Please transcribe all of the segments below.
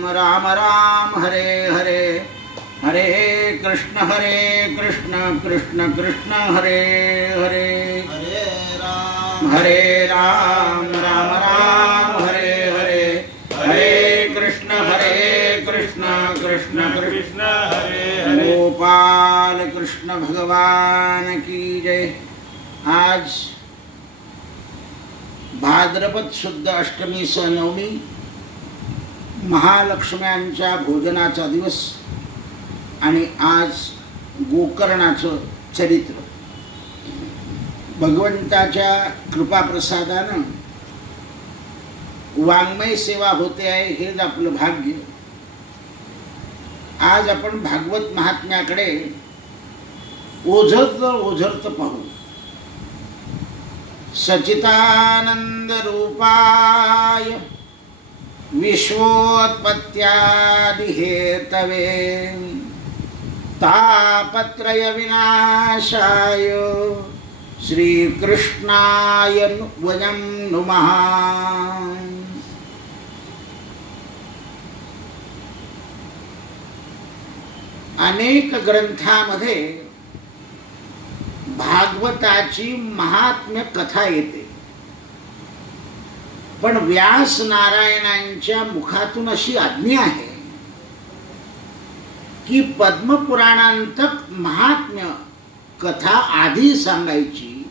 राम राम हरे हरे, हरे कृष्ण कृष्ण कृष्ण हरे हरे, हरे राम राम राम हरे हरे, हरे कृष्ण कृष्ण कृष्ण हरे हरे। गोपाल कृष्ण भगवान की जय। आज भाद्रपद शुद्ध अष्टमी सह नवमी, महालक्ष्म्यांच्या भोजनाचा दिवस आणि आज गोकर्णाचं चरित्र। भगवंताच्या कृपाप्रसादानं वाङ्मय सेवा होते आहे, हेच आपलं भाग्य। आज आपण भागवत महात्म्याकडे ओझरत पाहू। सच्चिदानंद रूपाय विश्वोत्पत्त्यादि हेतवे तापत्रय विनाशाय श्रीकृष्णाय वयं नुमः। अनेक ग्रंथामध्ये भागवताची महात्म्य कथा येते, पण व्यास नारायणांच्या मुखातून अशी आज्ञा आहे की पद्मपुराणांतक महात्म्य कथा आधी सांगायची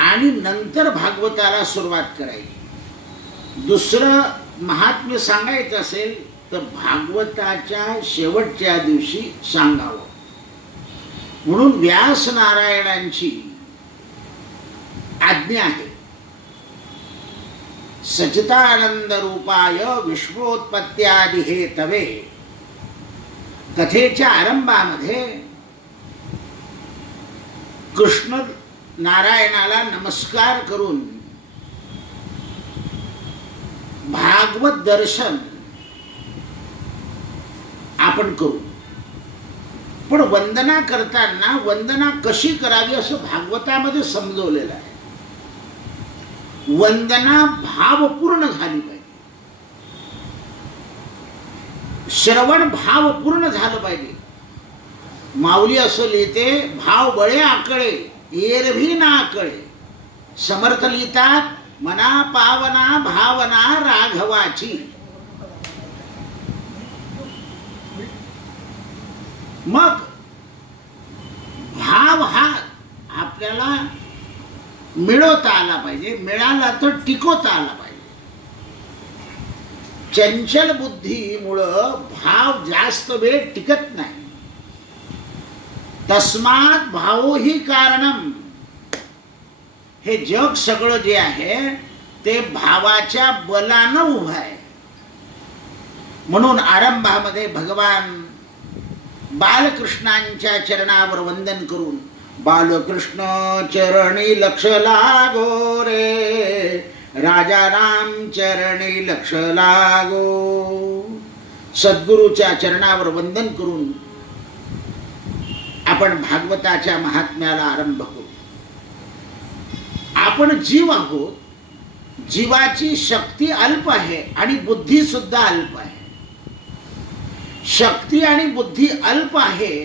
आणि नंतर भागवताला सुरुवात करायची। दुसरं महात्म्य सांगायचं असेल तर भागवताच्या शेवटच्या दिवशी सांगावं, म्हणून व्यास नारायणांची आज्ञा आहे। सच्चिदानंद रूपाय विश्वोत्पत्त्यादि हेतवे कथेच्या आरंभामध्ये कृष्ण नारायणाला नमस्कार करून भागवत दर्शन आपण करू, पण वंदना करताना वंदना कशी करावी असं भागवतामध्ये समजवलेलं आहे। वंदना भावपूर्ण झाली पाहिजे, श्रवण भावपूर्ण झालं पाहिजे। माऊली असं लिहिते, भाव बळे आकळे एरभी ना आकळे। समर्थ लिहितात, मना पावना भावना राघवाची। मग भाव हा आपल्याला मिळवता आला पाहिजे, मिळाला तर टिकवता आला पाहिजे। चंचल बुद्धीमुळं भाव जास्त वेळ टिकत नाही। तस्मात भावो ही कारणम। हे जग सगळं जे आहे ते भावाच्या बलानं उभं आहे। म्हणून आरंभामध्ये भगवान बालकृष्णांच्या चरणावर वंदन करून, बालकृष्ण चरणी लक्ष लागो रे, राजा राम चरणी लक्ष लागो। सद्गुरूच्या चरणावर वंदन करून आपण भागवताच्या महात्म्याला आरंभ करू। आपण जीव आहोत, जीवाची शक्ती अल्प आहे आणि बुद्धी सुद्धा अल्प आहे। शक्ती आणि बुद्धी अल्प आहे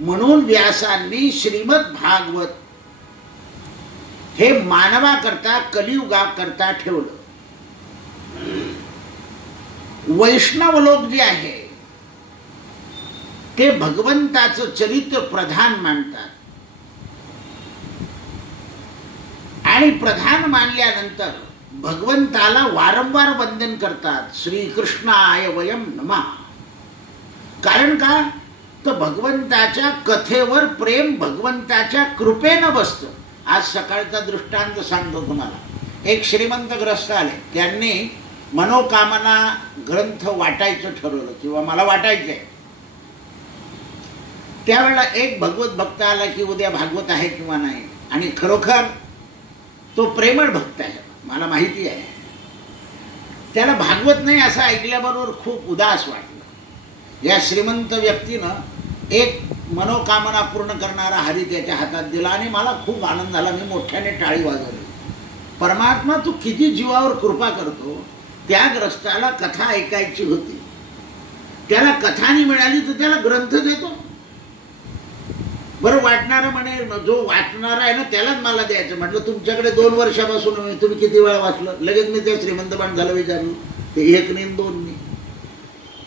म्हणून व्यासांनी श्रीमद भागवत हे मानवाकरता कलियुगाकरता ठेवलं। वैष्णव लोक जे आहे ते भगवंताचं चरित्र प्रधान मानतात आणि प्रधान मानल्यानंतर भगवंताला वारंवार वंदन करतात, श्रीकृष्णाय वयं नमः। कारण का, तर भगवंताच्या कथेवर प्रेम भगवंताच्या कृपेनं बसतं। आज सकाळचा दृष्टांत सांगतो तुम्हाला। एक श्रीमंत ग्रस्त आले, त्यांनी मनोकामना ग्रंथ वाटायचं ठरवलं किंवा मला वाटायचं आहे। त्यावेळेला एक भगवत भक्त आला की उद्या भागवत आहे किंवा नाही, आणि खरोखर तो प्रेमळ भक्त आहे, मला माहिती आहे। त्याला भागवत नाही असं ऐकल्याबरोबर खूप उदास वाटलं। या श्रीमंत व्यक्तीनं एक मनोकामना पूर्ण करणारा हरी त्याच्या हातात दिला आणि मला खूप आनंद झाला। मी मोठ्याने टाळी वाजवली। परमात्मा तू किती जीवावर कृपा करतो, त्या ग्रस्ताला कथा ऐकायची होती, त्याला कथा नाही मिळाली तर त्याला ग्रंथ देतो. बरं वाटणारा म्हणे, जो वाचणारा आहे ना त्यालाच मला द्यायचं. म्हटलं तुमच्याकडे 2 वर्षापासून तुम्ही किती वेळा वाचलं? लगेच मी त्या श्रीमंत माणसाला विचारलं, ते 1 नाही 2 नाही.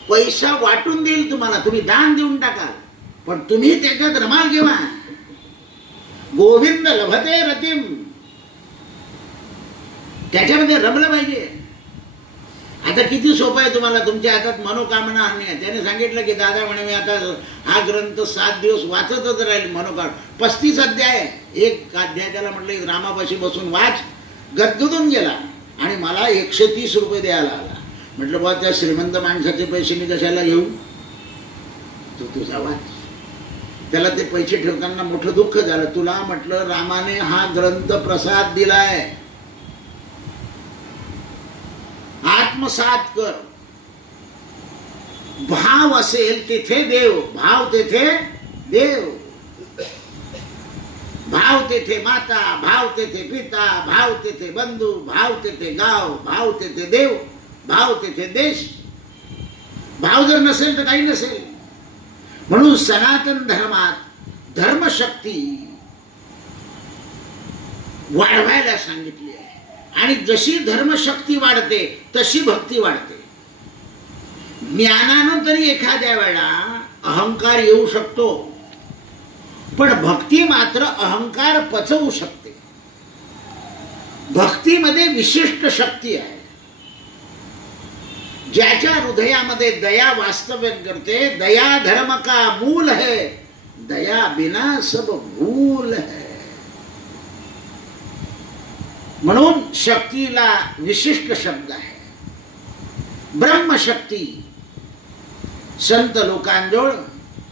पैसा वाटून देईल तुम्हाला, तुम्ही दान देऊन टाकाल, पण तुम्ही त्याच्यात रमाल घेवा. गोविंद लभते रतिम, त्याच्यामध्ये रमलं पाहिजे. आता किती सोपं आहे तुम्हाला, तुमच्या हातात मनोकामना आणणे आहे. त्याने सांगितलं की दादा म्हणे मी आता हा ग्रंथ 7 दिवस वाचतच राहील. मनोकामना 35 अध्याय, एक अध्याय त्याला म्हटलं रामापाशी बसून वाच, गदगदून गेला आणि मला 130 रुपये द्यायला आला. म्हटलं बा त्या श्रीमंत माणसाचे पैसे मी कशाला घेऊ, तू तुझा वाच. त्याला ते पैसे ठेवताना मोठं दुःख झालं. तुला म्हटलं रामाने हा ग्रंथ प्रसाद दिलाय, आत्मसात कर. भाव असेल तेथे देव, भाव तेथे देव, भाव तेथे माता, भाव तेथे पिता, भाव तेथे बंधू, भाव तेथे गाव, भाव तेथे देव, भाव तेथे देश. भाव जर नसेल तर काही नसेल. म्हणून सनातन धर्मात धर्मशक्ती वाढवायला सांगितली आहे. आणि जशी धर्मशक्ती वाढते तशी भक्ती वाढते. ज्ञानानं तरी एखाद्या वेळा अहंकार येऊ शकतो, पण भक्ती मात्र अहंकार पचवू शकते. भक्तीमध्ये विशिष्ट शक्ती आहे. ज्याच्या हृदयामध्ये दया वास्तव्य करते, दया धर्म का मूल है, दया बिना सब भूल है. म्हणून शक्तीला विशिष्ट शब्द आहे. ब्रह्मशक्ती, संत लोकांजवळ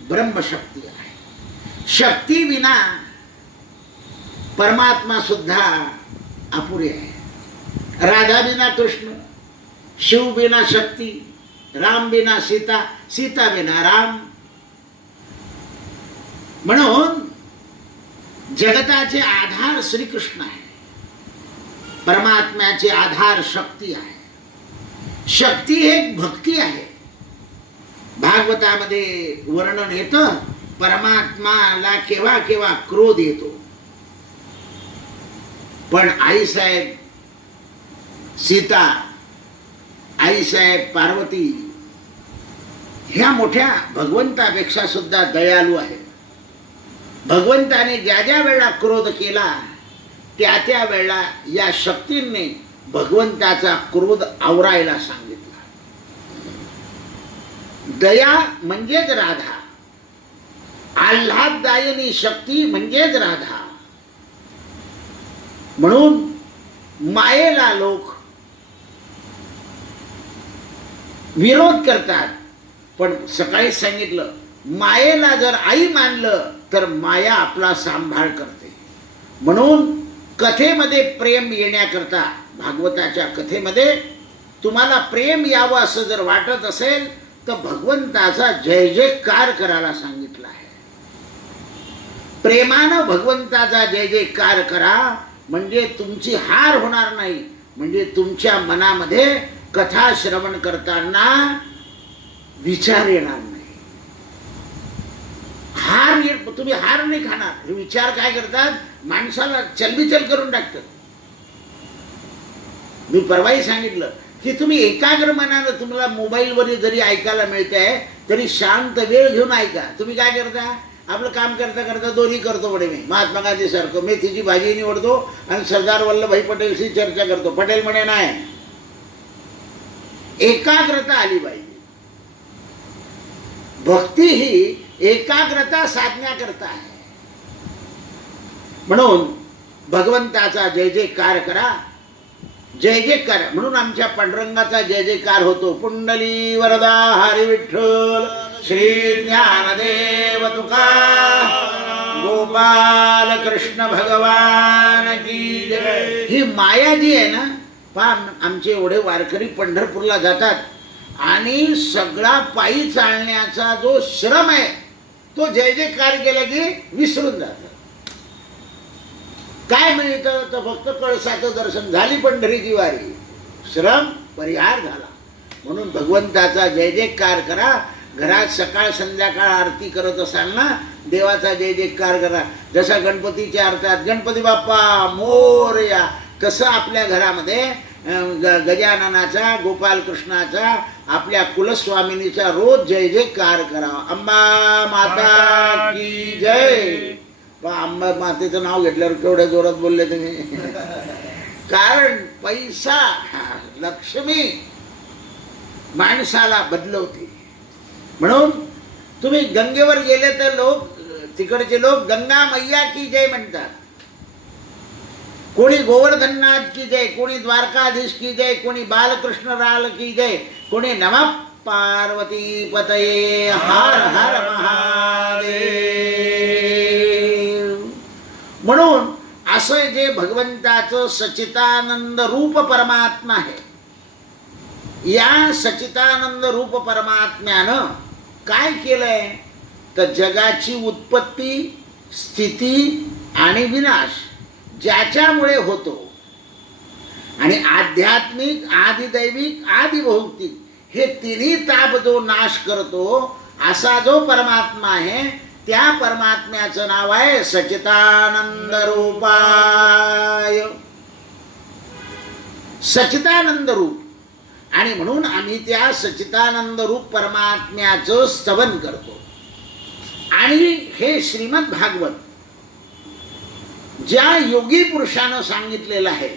ब्रह्मशक्ती आहे. शक्ती विना परमात्मा सुद्धा अपुरे आहे. राधा बिना कृष्ण, शिव बिना शक्ती, राम बिना सीता, सीता बिना राम. म्हणून जगताचे आधार श्रीकृष्ण आहे, परमात्म्याचे आधार शक्ती आहे. शक्ती हे भक्ती आहे. भागवतामध्ये वर्णन येतं, परमात्माला केव्हा केव्हा क्रोध येतो, पण आईसाहेब सीता, आईसाहेब पार्वती ह्या मोठ्या भगवंतापेक्षा सुद्धा दयाळू आहे. भगवंताने ज्या ज्या वेळेला क्रोध केला त्या त्या वेळेला या शक्तींनी भगवंताचा क्रोध आवरायला सांगितला. दया म्हणजेच राधा, आल्हाददायिनी शक्ती म्हणजेच राधा. म्हणून मायेला लोक विरोध करतात, पण सकाळी सांगितलं मायेला जर आई मानलं तर माया आपला सांभाळ करते. म्हणून कथेमध्ये प्रेम येण्याकरता, भागवताच्या कथेमध्ये तुम्हाला प्रेम यावं असं जर वाटत असेल तर भगवंताचा जय जयकार करायला सांगितलं आहे. प्रेमानं भगवंताचा जय जयकार करा, म्हणजे तुमची हार होणार नाही. म्हणजे तुमच्या मनामध्ये कथा श्रवण करताना विचार येणार नाही. तुम्ही हार नाही खाणार. हे विचार काय करतात, माणसाला चलबिचल करून टाकतात. मी परवाही सांगितलं की तुम्ही एकाग्र मनानं, तुम्हाला मोबाईलवर जरी ऐकायला मिळतंय तरी शांत वेळ घेऊन ऐका. तुम्ही काय करता, आपलं काम करता करता दोन्ही करतो. पुढे मी महात्मा गांधी सारखं मेथीची भाजी निवडतो आणि सरदार वल्लभभाई पटेलशी चर्चा करतो. पटेल म्हणे नाही, एकाग्रता आली पाहिजे. भक्ती ही एकाग्रता साधण्याकरता आहे. म्हणून भगवंताचा जय जयकार करा, जय जयकार. म्हणून आमच्या पांडुरंगाचा जय जयकार होतो. पुंडली वरदा हरी विठ्ठल, श्री ज्ञानदेव तुकाराम, गोपाल कृष्ण भगवान की जय. ही माया जी आहे ना, पहा आमचे एवढे वारकरी पंढरपूरला जातात आणि सगळा पायी चालण्याचा जो श्रम आहे तो जय जयकार केला की विसरून जातात. काय मिळतं तर फक्त कळसाचं दर्शन, झाली पंढरीची वारी, श्रम परिहार झाला. म्हणून भगवंताचा जय जयकार करा. घरात सकाळ संध्याकाळ आरती करत असाल ना, देवाचा जय जयकार करा. जसा गणपतीच्या आरत्यात गणपती बाप्पा मोरया, तसं आपल्या घरामध्ये गजाननाचा, गोपालकृष्णाचा, आपल्या कुलस्वामिनीचा रोज जय जयकार करा. अंबा माता की जय. अंबा मातेचं नाव घेतल्यावर केवढ्या जोरात बोलले तुम्ही. कारण पैसा, लक्ष्मी माणसाला बदलवते. म्हणून तुम्ही गंगेवर गेले तर लोक, तिकडचे लोक गंगा मैया की जय म्हणतात. कोणी गोवर्धननाथ की जय, कोणी द्वारकाधीश की जय, कोणी बालकृष्ण राल की जय, कोणी नमः पार्वती पतये हर हर महादेव. म्हणून असं जे भगवंताचं सच्चिदानंद रूप परमात्मा आहे, या सच्चिदानंद रूप परमात्म्यानं काय केलंय तर जगाची उत्पत्ती, स्थिती आणि विनाश ज्याच्यामुळे होतो आणि आध्यात्मिक, आदिदैविक, आदिभौतिक हे तिन्ही ताप जो नाश करतो असा जो परमात्मा आहे, त्या परमात्म्याचं नाव आहे सच्चिदानंद रूपाय. सच्चिदानंद रूप. आणि म्हणून आम्ही त्या सच्चिदानंद रूप परमात्म्याचं स्तवन करतो. आणि हे श्रीमद भागवत ज्या योगी पुरुषानं सांगितलेलं आहे,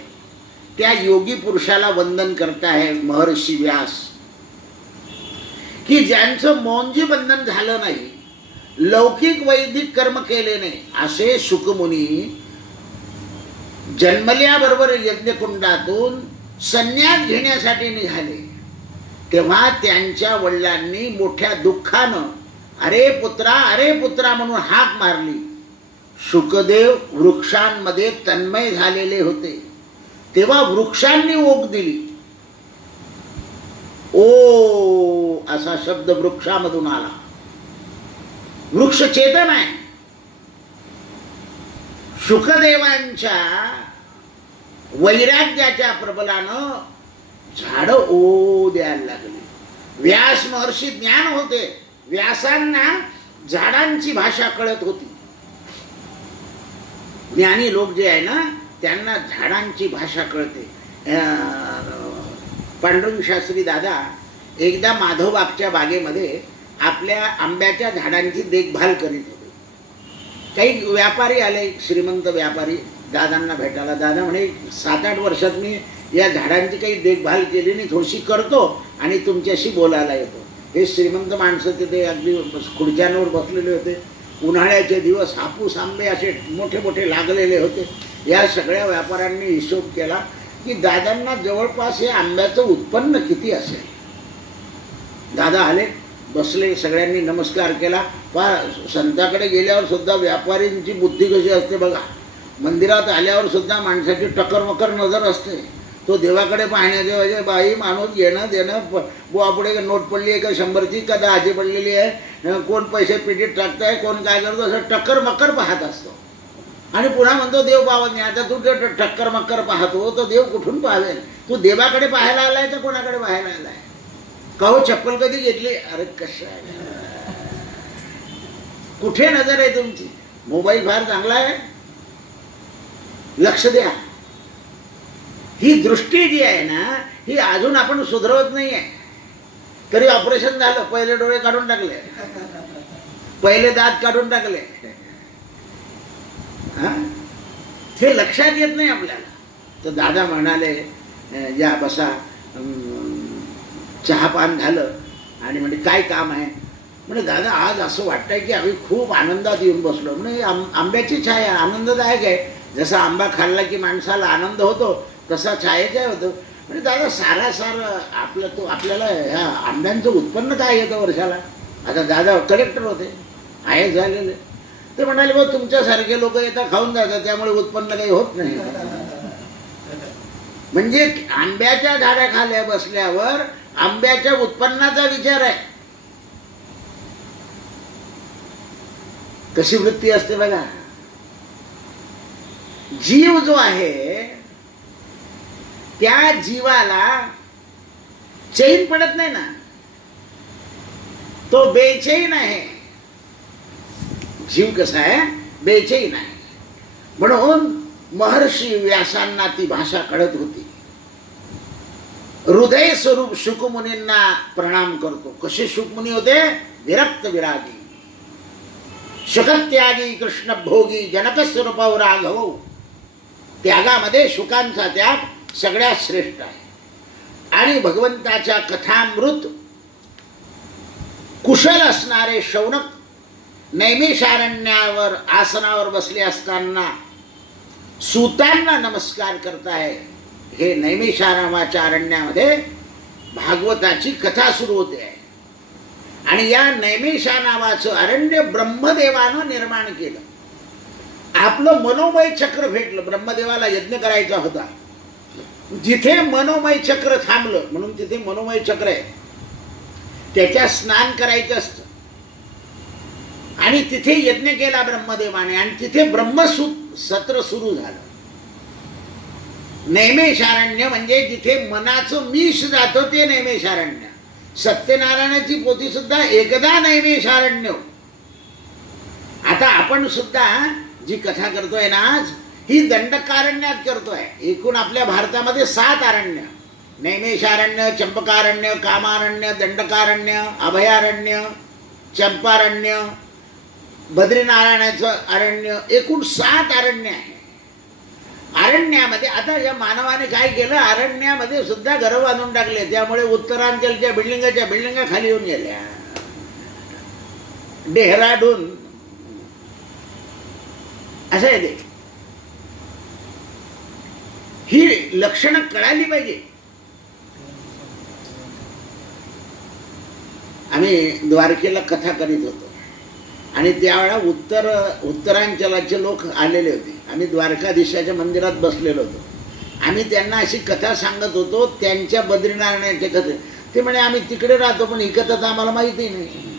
त्या योगी पुरुषाला वंदन करता आहे महर्षी व्यास, की ज्यांचं मौंजी बंधन झालं नाही, लौकिक वैदिक कर्म केले नाही, असे शुकमुनी जन्मल्याबरोबर यज्ञकुंडातून संन्यास घेण्यासाठी निघाले. तेव्हा त्यांच्या वडिलांनी मोठ्या दुःखानं अरे पुत्रा म्हणून हाक मारली. शुकदेव वृक्षांमध्ये तन्मय झालेले होते. तेव्हा वृक्षांनी ओक दिली. ओ असा शब्द वृक्षामधून आला. वृक्ष चेतन आहे. शुकदेवांच्या वैराग्याच्या प्रबलानं झाड ओ द्यायला लागली. व्यास महर्षी ज्ञान होते. व्यासांना झाडांची भाषा कळत होती. ज्ञानी लोक जे आहे ना, त्यांना झाडांची भाषा कळते. पांडुरंग शास्त्री दादा एकदा माधवबागच्या बागेमध्ये आपल्या आंब्याच्या झाडांची देखभाल करीत होते. काही व्यापारी आले, श्रीमंत व्यापारी दादांना भेटायला. दादा म्हणे 7-8 वर्षात मी या झाडांची काही देखभाल केली नाही, थोडीशी करतो आणि तुमच्याशी बोलायला येतो. हे श्रीमंत माणसं तिथे अगदी खुर्च्यांवर बसलेले होते. उन्हाळ्याचे दिवस, हापूस आंबे असे मोठे मोठे लागलेले होते. या सगळ्या व्यापाऱ्यांनी हिशोब केला की दादांना जवळपास हे आंब्याचं उत्पन्न किती असेल. दादा आले, बसले, सगळ्यांनी नमस्कार केला. संताकडे गेल्यावर सुद्धा व्यापाऱ्यांची बुद्धी कशी असते बघा. मंदिरात आल्यावर सुद्धा माणसाची टकरमकर नजर असते. तो देवाकडे पाहण्याच्या वजे बाई माणूस घेणं देणं, बुवा पुढे नोट पडली आहे का 100ची का 10ची पडलेली आहे, कोण पैसे पिटीत टाकताय, कोण काय करतो, असं टक्कर मक्कर पाहत असतो. आणि पुन्हा म्हणतो देव पाहत नाही. आता तू टक्कर मक्कर पाहतो तर देव कुठून पाहावेल? तू देवाकडे पाहायला आलाय तर कोणाकडे पाहायला आलाय? का हो चप्पल कधी घेतली? अरे कशा कुठे नजर आहे तुमची? मोबाईल फार चांगला आहे, लक्ष द्या. ही दृष्टी जी आहे ना, ही अजून आपण सुधारवत नाही आहे. तरी ऑपरेशन झालं, पहिले डोळे काढून टाकले, पहिले दात काढून टाकले. हे लक्षात येत नाही आपल्याला. तर दादा म्हणाले या बसा. चहापान झालं आणि म्हणजे काय काम आहे? म्हणजे दादा आज असं वाटतंय की आम्ही खूप आनंदात येऊन बसलो. म्हणजे आंब्याची छाया आनंददायक आहे. जसा आंबा खाल्ला की माणसाला आनंद होतो, तसा छायेचा होतो. म्हणजे दादा सारासार आपल्याला ह्या आंब्यांचं उत्पन्न काय येतं वर्षाला? आता दादा कलेक्टर होते, आहे झालेले. ते म्हणाले बघ तुमच्यासारखे लोक येतात खाऊन जातात, त्यामुळे उत्पन्न काही होत नाही. म्हणजे आंब्याच्या झाडाखाली बसल्यावर आंब्याच्या उत्पन्नाचा विचार आहे. कशी वृत्ती असते बघा. जीव जो आहे त्या जीवाला चैन पडत नाही ना, तो बेचैन आहे. जीव कसा आहे, बेचैन आहे. म्हणून महर्षी व्यासांना ती भाषा कळत होती. हृदय स्वरूप शुकमुनींना प्रणाम करतो. कसे शुकमुनी होते, विरक्त विरागी, शकत्यागी कृष्ण भोगी जनक स्वरूप राघव. त्यागामध्ये शुकांचा त्याग सगळ्यात श्रेष्ठ आहे. आणि भगवंताच्या कथामृत कुशल असणारे शौनक नैमिषारण्यावर आसनावर बसले असताना सूतांना नमस्कार करताय. हे नैमिषारण्याच्या अरण्यामध्ये भागवताची कथा सुरू होते आहे. आणि या नैमिषा नावाचं अरण्य ब्रह्मदेवानं निर्माण केलं. आपलं मनोमय चक्र भेटलं. ब्रह्मदेवाला यज्ञ करायचा होता. जिथे मनोमय चक्र थांबलं, म्हणून तिथे मनोमय चक्र आहे, त्याच्या स्नान करायचं असतं. आणि तिथे यज्ञ केला ब्रह्मदेवाने आणि तिथे ब्रह्मसूत सत्र सुरू झालं. नैमिषारण्य म्हणजे जिथे मनाचं मीश जातं ते नैमिषारण्य. सत्यनारायणाची पोथी सुद्धा एकदा नैमिषारण्य. आता आपण सुद्धा जी कथा करतोय ना आज, ही दंडकारण्यात करतोय. एकूण आपल्या भारतामध्ये 7 अरण्य, नैमिषारण्य, चंपकारण्य, कामारण्य, दंडकारण्य, अभयारण्य, चंपारण्य, बद्रीनारायणाचं अरण्य, एकूण 7 अरण्य आहे. अरण्यामध्ये आता या मानवाने काय केलं, अरण्यामध्ये सुद्धा घर बांधून टाकले. त्यामुळे उत्तरांचलच्या बिल्डिंगा खाली येऊन गेल्या. डेहराडून असं आहे ते. ही लक्षणं कळाली पाहिजे. आम्ही द्वारकेला कथा करीत होतो आणि त्यावेळा उत्तरांचलाचे लोक आलेले होते. आम्ही द्वारकाधीशाच्या मंदिरात बसलेलो होतो. आम्ही त्यांना अशी कथा सांगत होतो त्यांच्या बद्रीनारायणाच्या कथे. ते म्हणे आम्ही तिकडे राहतो पण ही कथा तर आम्हाला माहिती नाही.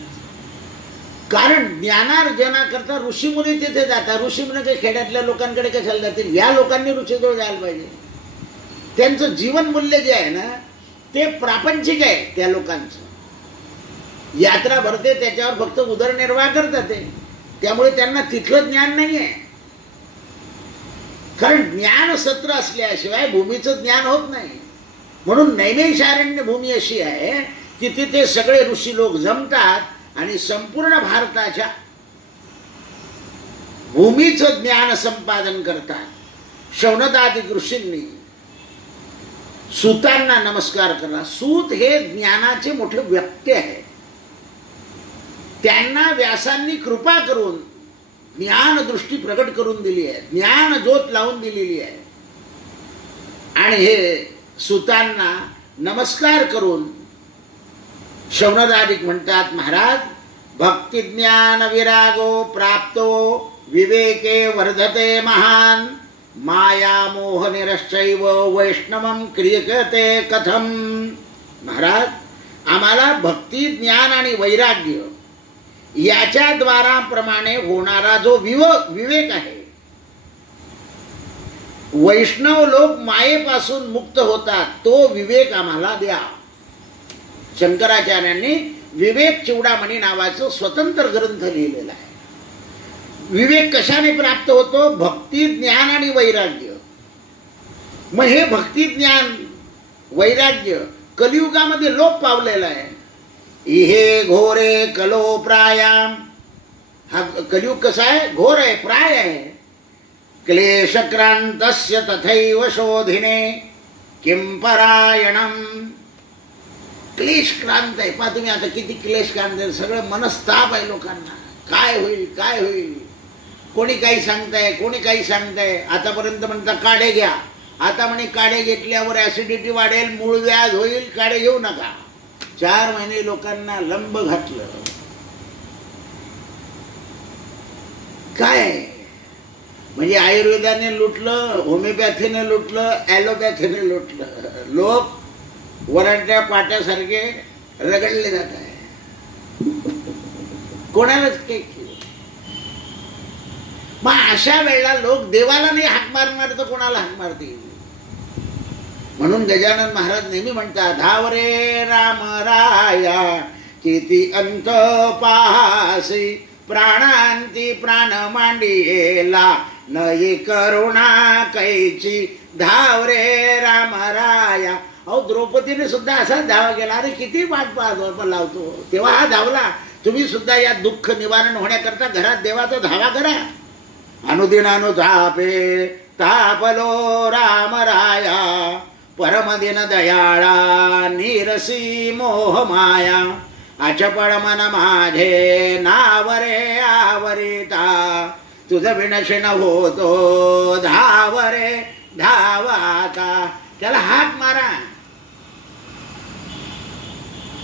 कारण ज्ञानार्जनाकरता ऋषीमुनी तिथे जातात. ऋषीमुनी काही खेड्यातल्या लोकांकडे कशाला जातील. या लोकांनी ऋषीजवळ जायला पाहिजे. त्यांचं जीवनमूल्य जे आहे ना ते प्रापंचिक आहे. त्या लोकांचं यात्रा भरते त्याच्यावर फक्त उदरनिर्वाह करतात ते. त्यामुळे त्यांना तिथलं ज्ञान नाही आहे. कारण ज्ञान सत्र असल्याशिवाय भूमीचं ज्ञान होत नाही. म्हणून नैमिषारण्य भूमी अशी आहे की तिथे सगळे ऋषी लोक जमतात आणि संपूर्ण भारताच्या भूमीचं ज्ञान संपादन करतात. शौनकादिक ऋषींनी सूतांना नमस्कार करा. सूत हे ज्ञानाचे मोठे व्यक्ती आहेत. त्यांना व्यासांनी कृपा करून ज्ञान दृष्टी प्रकट करून दिली आहे. ज्ञान ज्योत लावून दिलेली आहे. आणि हे सूतांना नमस्कार करून शौनकादिक म्हणतात, महाराज भक्ती ज्ञान विरागो प्राप्तो विवेके वर्धते महान माया मोह निरश्चैव वैष्णवम क्रियते कथम. महाराज आम्हाला भक्ती ज्ञान आणि वैराग्य याच्या द्वाराप्रमाणे होणारा जो विवेक आहे. वैष्णव लोक मायेपासून मुक्त होतात तो विवेक आम्हाला द्या. शंकराचार्यांनी विवेक चूडामणी नावाचं स्वतंत्र ग्रंथ लिहिलेला आहे. विवेक कशाने प्राप्त होतो, भक्ती ज्ञान आणि वैराग्य. मग हे भक्ती ज्ञान वैराग्य कलियुगामध्ये लोप पावलेला आहे. इहे घोरे कलो प्रायाम. हा कलियुग कसा आहे, घोर आहे, प्राय आहे. क्लेशक्रांतस्य तथैव शोधिने किं परायणम. क्लेशक्रांत आहे. पहा तुम्ही आता किती क्लेशक्रांत आहे. सगळं मनस्ताप आहे लोकांना. काय होईल काय होईल. कोणी काही सांगताय, कोणी काही सांगताय. आतापर्यंत म्हणता काढे घ्या. आता म्हणे काढे घेतल्यावर ॲसिडिटी वाढेल, मूळ व्याध होईल, काढे घेऊ नका. 4 महिने लोकांना लंब घातलं. काय म्हणजे आयुर्वेदाने लुटलं, होमिओपॅथीने लुटलं, ॲलोपॅथीने लुटलं. लोक वरांड्या पाट्यासारखे रगडले जात आहे. कोणालाच काही. मग अशा वेळेला लोक देवाला नाही हाक मारणार तर कोणाला हाक मारतील. म्हणून गजानन महाराज नेहमी म्हणतात, धाव रे राम राया किती अंत पाहासी, प्राणांती प्राण मांडियेला नई करुणा कैची, धाव रे राम राया. अहो द्रौपदीने सुद्धा असाच धावा केला. अरे किती वाट पाहतो लावतो, तेव्हा हा धावला. तुम्ही सुद्धा या दुःख निवारण होण्याकरता घरात देवाचा धावा करा. अनुदिनानुतापे तापलो राम राया, परमदिन दयाळा निरसी मोह माया, अचपळ मन माझे नावरे आवरिता, तुझ विणशिण होतो धावरे धावाता. त्याला हात मारा.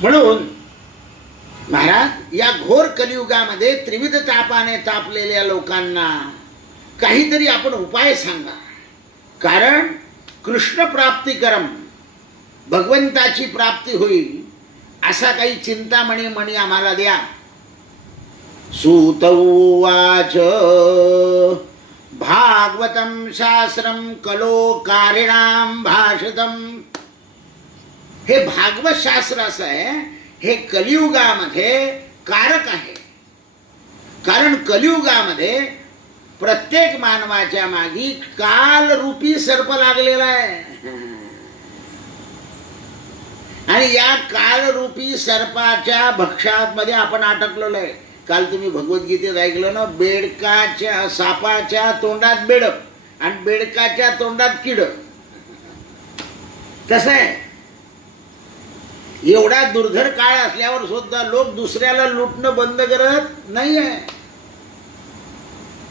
म्हणून महाराज या घोर कलियुगामध्ये त्रिविध तापाने तापलेल्या लोकांना काहीतरी आपण उपाय सांगा. कारण कृष्ण प्राप्तिकरम, भगवंताची प्राप्ती होईल असा काही चिंतामणी मणी आम्हाला द्या. सूत उवाच भागवतम शास्त्रम कलोकारिणाम भाषितम. हे भागवत शास्त्र असं आहे, हे कलियुगामध्ये कारक आहे. कारण कलियुगामध्ये प्रत्येक मानवाच्या मागी कालरूपी सर्प लागलेला आहे. आणि या कालरूपी सर्पाच्या भक्षामध्ये आपण अटकलेलो आहे. काल तुम्ही भगवद्गीतेत ऐकलं ना, बेडकाच्या सापाच्या तोंडात बेडक आणि बेडकाच्या तोंडात किड. कसं आहे, एवढा दुर्धर काळ असल्यावर सुद्धा लोक दुसऱ्याला लुटणं बंद करत नाही आहे.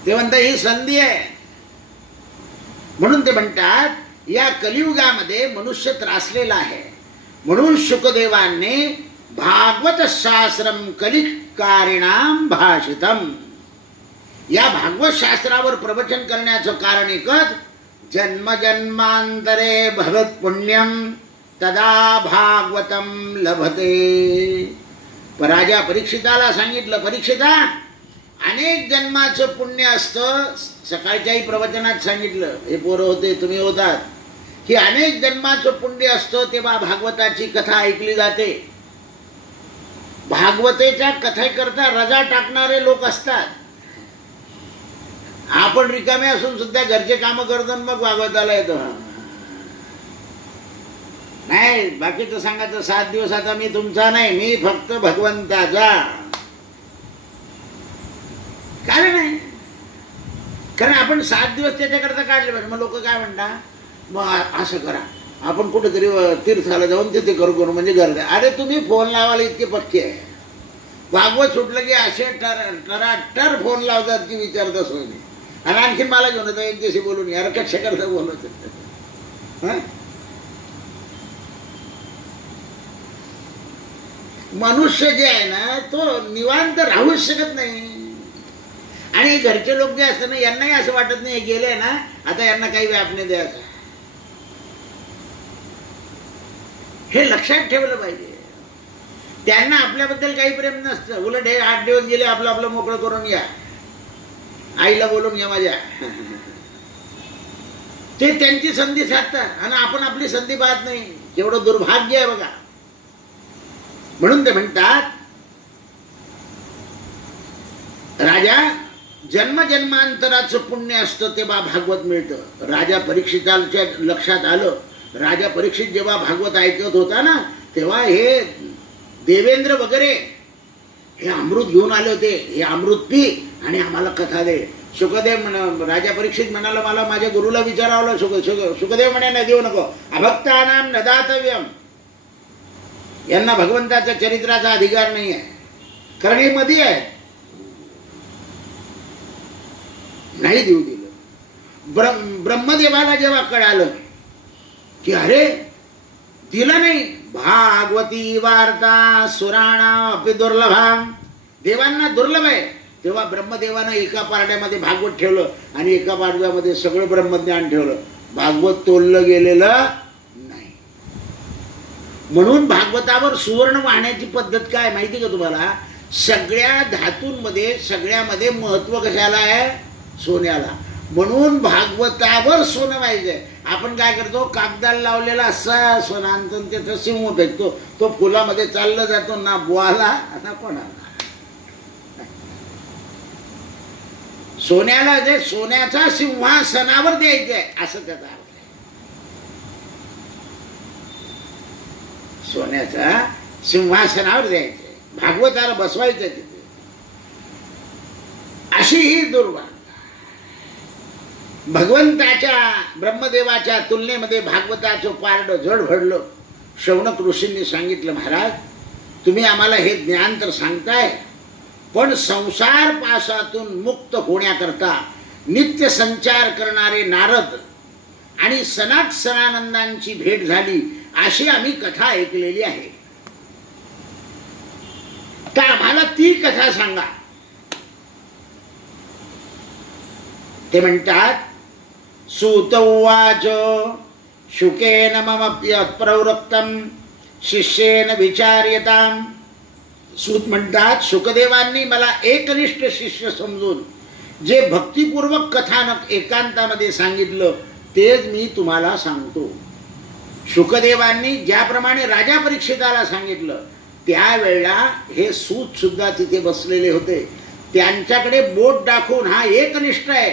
ते म्हणतात ही संधी आहे. म्हणून ते म्हणतात या कलियुगामध्ये मनुष्य त्रासलेला आहे. म्हणून शुकदेवांनी भागवत शास्त्रम कलिकारिणाम भाषितम, या भागवत शास्त्रावर प्रवचन करण्याचं कारण एकच, जन्म जन्मांतरे भगवत पुण्यम तदा भागवतम लभते. राजा परीक्षिताला सांगितलं, परीक्षिता अनेक जन्माचं पुण्य असतं. सकाळच्याही प्रवचनात सांगितलं, हे पोरं होते तुम्ही होतात, की अनेक जन्माचं पुण्य असतं तेव्हा भागवताची कथा ऐकली जाते. भागवतेच्या कथेकरता रजा टाकणारे लोक असतात. आपण रिकामे असून सुद्धा घरचे कामं करतो मग भागवताला येतो. नाही बाकीचं सांगायचं, 7 दिवस आता मी तुमचा नाही, मी फक्त भगवंताचा. कारण आहे, कारण आपण 7 दिवस त्याच्याकरता काढले पाहिजे. मग लोक काय म्हणतात, मग असं करा आपण कुठेतरी तीर्थाला जाऊन तिथे करू म्हणजे गर्दी. अरे तुम्ही फोन लावायला इतके पक्के आहे. भागवत सुटलं की असे टराटर फोन लावतात की विचारता सोय नाही. आणि आणखीन मला घेऊन येतो यांच्याशी बोलून, यार कशा करता बोलत. मनुष्य जे आहे ना तो निवांत राहूच शकत नाही. आणि घरचे लोक जे असतात ना, यांनाही असं वाटत नाही गेले ना आता यांना काही व्याप नाही द्यायचा. हे लक्षात ठेवलं पाहिजे. त्यांना आपल्याबद्दल काही प्रेम नसतं. उलट हे 8 दिवस गेले आपलं आपलं मोकळं करून या, आईला बोलून या माझ्या. ते त्यांची संधी साधतात आणि आपण आपली संधी पाहत नाही. केवढं दुर्भाग्य आहे बघा. म्हणून ते म्हणतात, राजा जन्मजन्मांतराचं पुण्य असतं तेव्हा भागवत मिळतं. राजा परीक्षिताच्या लक्षात आलं. राजा परीक्षित जेव्हा भागवत ऐकत होता ना, तेव्हा हे देवेंद्र वगैरे हे अमृत घेऊन आले होते. हे अमृत पी आणि आम्हाला कथा दे. सुखदेव राजा परीक्षित म्हणाला, मला माझ्या गुरुला विचारावं. सुखदेव म्हणे, न देऊ नको, अभक्तानाम न दातव्यम. यांना भगवंताच्या चरित्राचा अधिकार नाही आहे, कारण हे मध्ये आहे. नाही देऊ दिलं. ब्रह्मदेवाला जेव्हा कळालं की अरे दिलं नाही, भागवती वार्ता सुराणा अपि दुर्लभा, देवांना दुर्लभ आहे. तेव्हा ब्रह्मदेवानं एका पारड्यामध्ये भागवत ठेवलं आणि एका पारड्यामध्ये सगळं ब्रह्मज्ञान ठेवलं. भागवत तोललं गेलेलं नाही. म्हणून भागवतावर सुवर्ण वाहण्याची पद्धत काय माहिती का तुम्हाला? सगळ्या धातूंमध्ये सगळ्यामध्ये महत्व कशाला आहे? सोन्याला. म्हणून भागवतावर सोनं व्हायचंय. आपण काय करतो, कागदाला लावलेला असा सोनांतन त्याचा सिंह फेकतो, तो फुलामध्ये चालला जातो, ना बुवाला ना कोणाला. सोन्याला जे सोन्याचा सिंहासनावर द्यायचं आहे असं त्याचा अर्थ आहे. सोन्याचा सिंहासनावर द्यायचं आहे, भागवताला बसवायचं तिथे. अशी ही दुर्वा भगवंताच्या ब्रह्मदेवाच्या तुलनेमध्ये भागवताचं पारड जड भरलं. शौनक ऋषींनी सांगितलं, महाराज तुम्ही आम्हाला हे ज्ञान तर सांगताय, पण संसार पासातून मुक्त होण्याकरता नित्य संचार करणारे नारद आणि सनत सनानंदांची भेट झाली अशी आम्ही कथा ऐकलेली आहे. तर आम्हाला ती कथा सांगा. ते म्हणतात, सूत उवाच शुकेन ममप्यप्रवृत्तं शिष्येन विचार्यताम्. सूत म्हणतात, शुकदेवांनी मला एकनिष्ठ शिष्य समजून जे भक्तिपूर्वक कथानक एकांतामध्ये सांगितलं तेच मी तुम्हाला सांगतो. शुकदेवांनी ज्याप्रमाणे राजा परीक्षिताला सांगितलं त्यावेळेला हे सूत सुद्धा तिथे बसलेले होते. त्यांच्याकडे बोट दाखवून हा एकनिष्ठ आहे,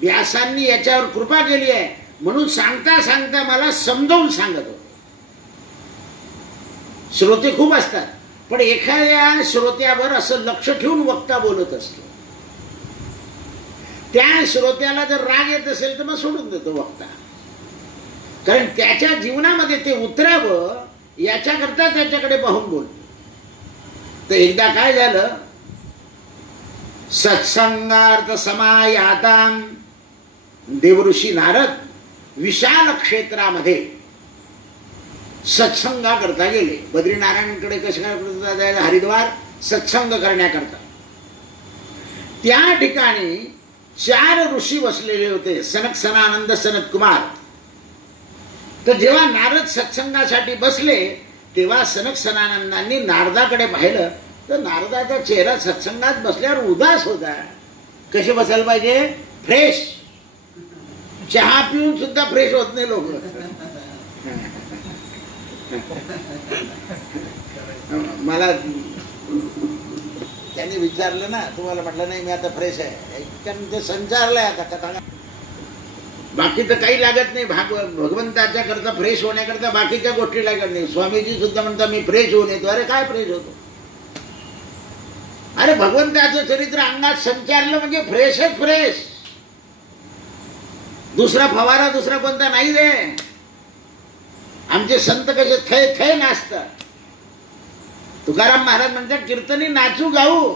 व्यासांनी याच्यावर कृपा केली आहे म्हणून सांगता सांगता मला समजावून सांगत होते. श्रोते खूप असतात, पण एखाद्या श्रोत्यावर असं लक्ष ठेवून वक्ता बोलत असतो. त्या श्रोत्याला जर राग येत असेल तर मग सोडून देतो वक्ता, कारण त्याच्या जीवनामध्ये ते उतरावं याच्याकरता त्याच्याकडे पाहून बोलतो. तर एकदा काय झालं, सत्संगार्थ समायातां देवऋषी नारद विशाल क्षेत्रामध्ये सत्संगा करता गेले. बद्रीनारायणकडे कसे काय जायला, हरिद्वार सत्संग करण्याकरता. त्या ठिकाणी 4 ऋषी बसलेले होते, सनक सनानंद सनत कुमार. तर जेव्हा नारद सत्संगासाठी बसले तेव्हा सनक सनानंदांनी नारदाकडे पाहिलं तर नारदाचा चेहरा सत्संगात बसल्यावर उदास होता. कसे बसायला पाहिजे, फ्रेश. चहा पिऊन सुद्धा फ्रेश होत नाही लोक. मला त्यांनी विचारलं ना, तुम्हाला म्हटलं नाही मी आता फ्रेश आहे, कारण ते संचारलंय आता कथा. बाकी तर काही लागत नाही, भगवंताच्या करता फ्रेश होण्याकरता बाकीच्या गोष्टी लागत नाही. स्वामीजी सुद्धा म्हणतात मी फ्रेश होऊन येतो. अरे काय फ्रेश होतो, अरे भगवंताचं चरित्र अंगात संचारलं म्हणजे फ्रेशच फ्रेश. दुसरा फवारा दुसरा कोणता नाही रे. आमचे संत कसे थय थय नाचतात. तुकाराम महाराज म्हणतात, कीर्तनी नाचू गाऊ,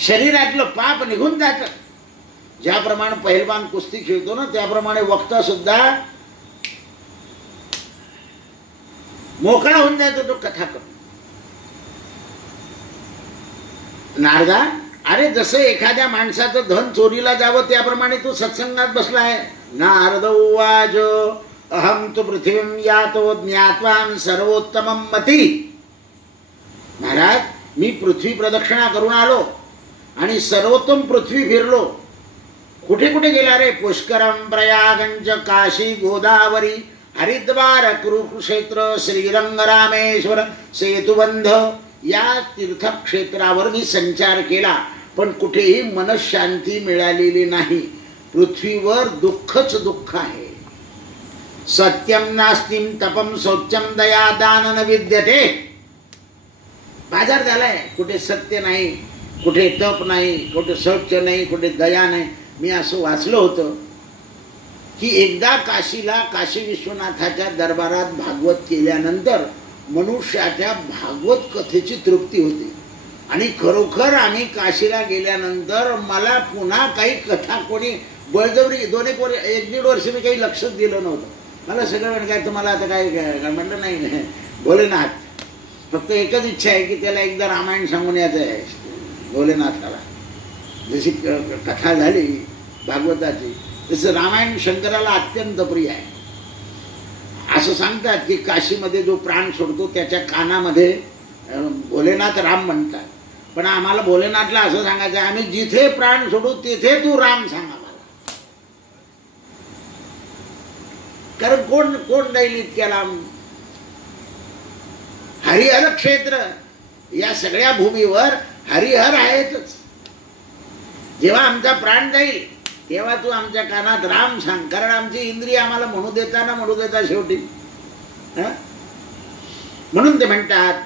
शरीरातलं पाप निघून जातं. ज्याप्रमाणे पहिलवान कुस्ती खेळतो ना त्याप्रमाणे वक्ता सुद्धा मोकळा होऊन जातो तो कथा करून. नारदा, अरे जसं एखाद्या माणसाचं धन चोरीला जावं त्याप्रमाणे तू सत्संगात बसला आहे. नारद उवाच अहम तु पृथ्वीं यातो ज्ञात्वां सर्वोत्तमं मती. महाराज, मी पृथ्वी प्रदक्षिणा करून आलो आणि सर्वोत्तम पृथ्वी फिरलो. कुठे कुठे गेला रे? पुष्करम, प्रयागंच, काशी, गोदावरी, हरिद्वार, कुरुक्षेत्र, श्रीरंग, रामेश्वर, सेतुबंध या तीर्थक्षेत्रावर मी संचार केला, पण कुठेही मनशांती मिळालेली नाही. पृथ्वीवर दुःखच दुःख आहे. सत्यम नास्तिम तपम शौचम दया दान न विद्यते. बाजार झालाय, कुठे सत्य नाही, कुठे तप नाही, कुठे शौच नाही, कुठे दया नाही. मी असं वाचलं होतं की एकदा काशीला काशी विश्वनाथाच्या दरबारात भागवत केल्यानंतर मनुष्याच्या भागवत कथेची तृप्ती होती. आणि खरोखर आम्ही काशीला गेल्यानंतर मला पुन्हा काही कथा कोणी बळजबरी 1-1.5 वर्ष मी काही लक्षच दिलं नव्हतं. मला सगळं काय तुम्हाला आता काय म्हटलं नाही, भोलेनाथ फक्त एकच इच्छा आहे की त्याला एकदा रामायण सांगून यायचं आहे भोलेनाथाला. जशी कथा झाली भागवताची तसं रामायण शंकराला अत्यंत प्रिय आहे. असं सांगतात की काशीमध्ये जो प्राण सोडतो त्याच्या कानामध्ये भोलेनाथ राम म्हणतात. पण आम्हाला भोलेनाथला असं सांगायचं आहे, आम्ही जिथे प्राण सोडू तिथे तू राम सांगा मला. कारण कोण कोण जाईल इतक्या लांब. हरिहर क्षेत्र, या सगळ्या भूमीवर हरिहर आहेतच. जेव्हा आमचा प्राण जाईल तेव्हा तू आमच्या कानात राम सांग, कारण आमची इंद्रिय आम्हाला म्हणू देता शेवटी. म्हणून ते म्हणतात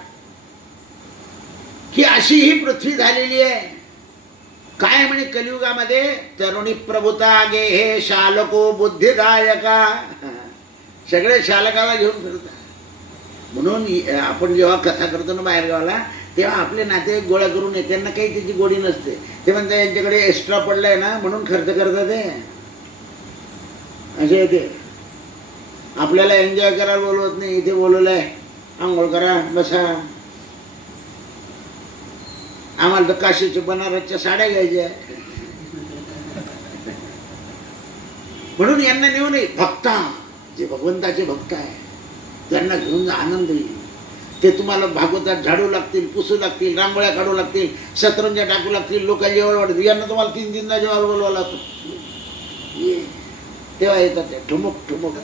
की अशी ही पृथ्वी झालेली आहे. काय म्हणे कलियुगामध्ये, तरुणी प्रभुता गे हे शालको बुद्धिदायका, सगळे शालकाला घेऊन फिरतात. म्हणून आपण जेव्हा कथा करतो ना बाहेर गावाला, तेव्हा आपले नातेवाईक गोळा करून येते, त्यांना काही त्याची गोडी नसते. ते म्हणतात यांच्याकडे एक्स्ट्रा पडलाय ना म्हणून खर्च करतात ते असे येते. आपल्याला एन्जॉय करायला बोलवत नाही, इथे बोलवलंय आंघोळ करा बसा. आम्हाला तर काशीच्या बनारसच्या साड्या घ्यायच्या. म्हणून यांना नेऊ नये. भक्ता जे भगवंताचे भक्त आहे त्यांना घेऊन आनंद येईल. ते तुम्हाला भागवतात झाडू लागतील, पुसू लागतील, रांगोळ्या काढू लागतील, सतरंजा टाकू लागतील, लोकांना जेवायला वाटतील. यांना तुम्हाला 3 दिनला जेवायला बोलवा लागतो. तेव्हा येतात ते ठुमुक ठुमुक.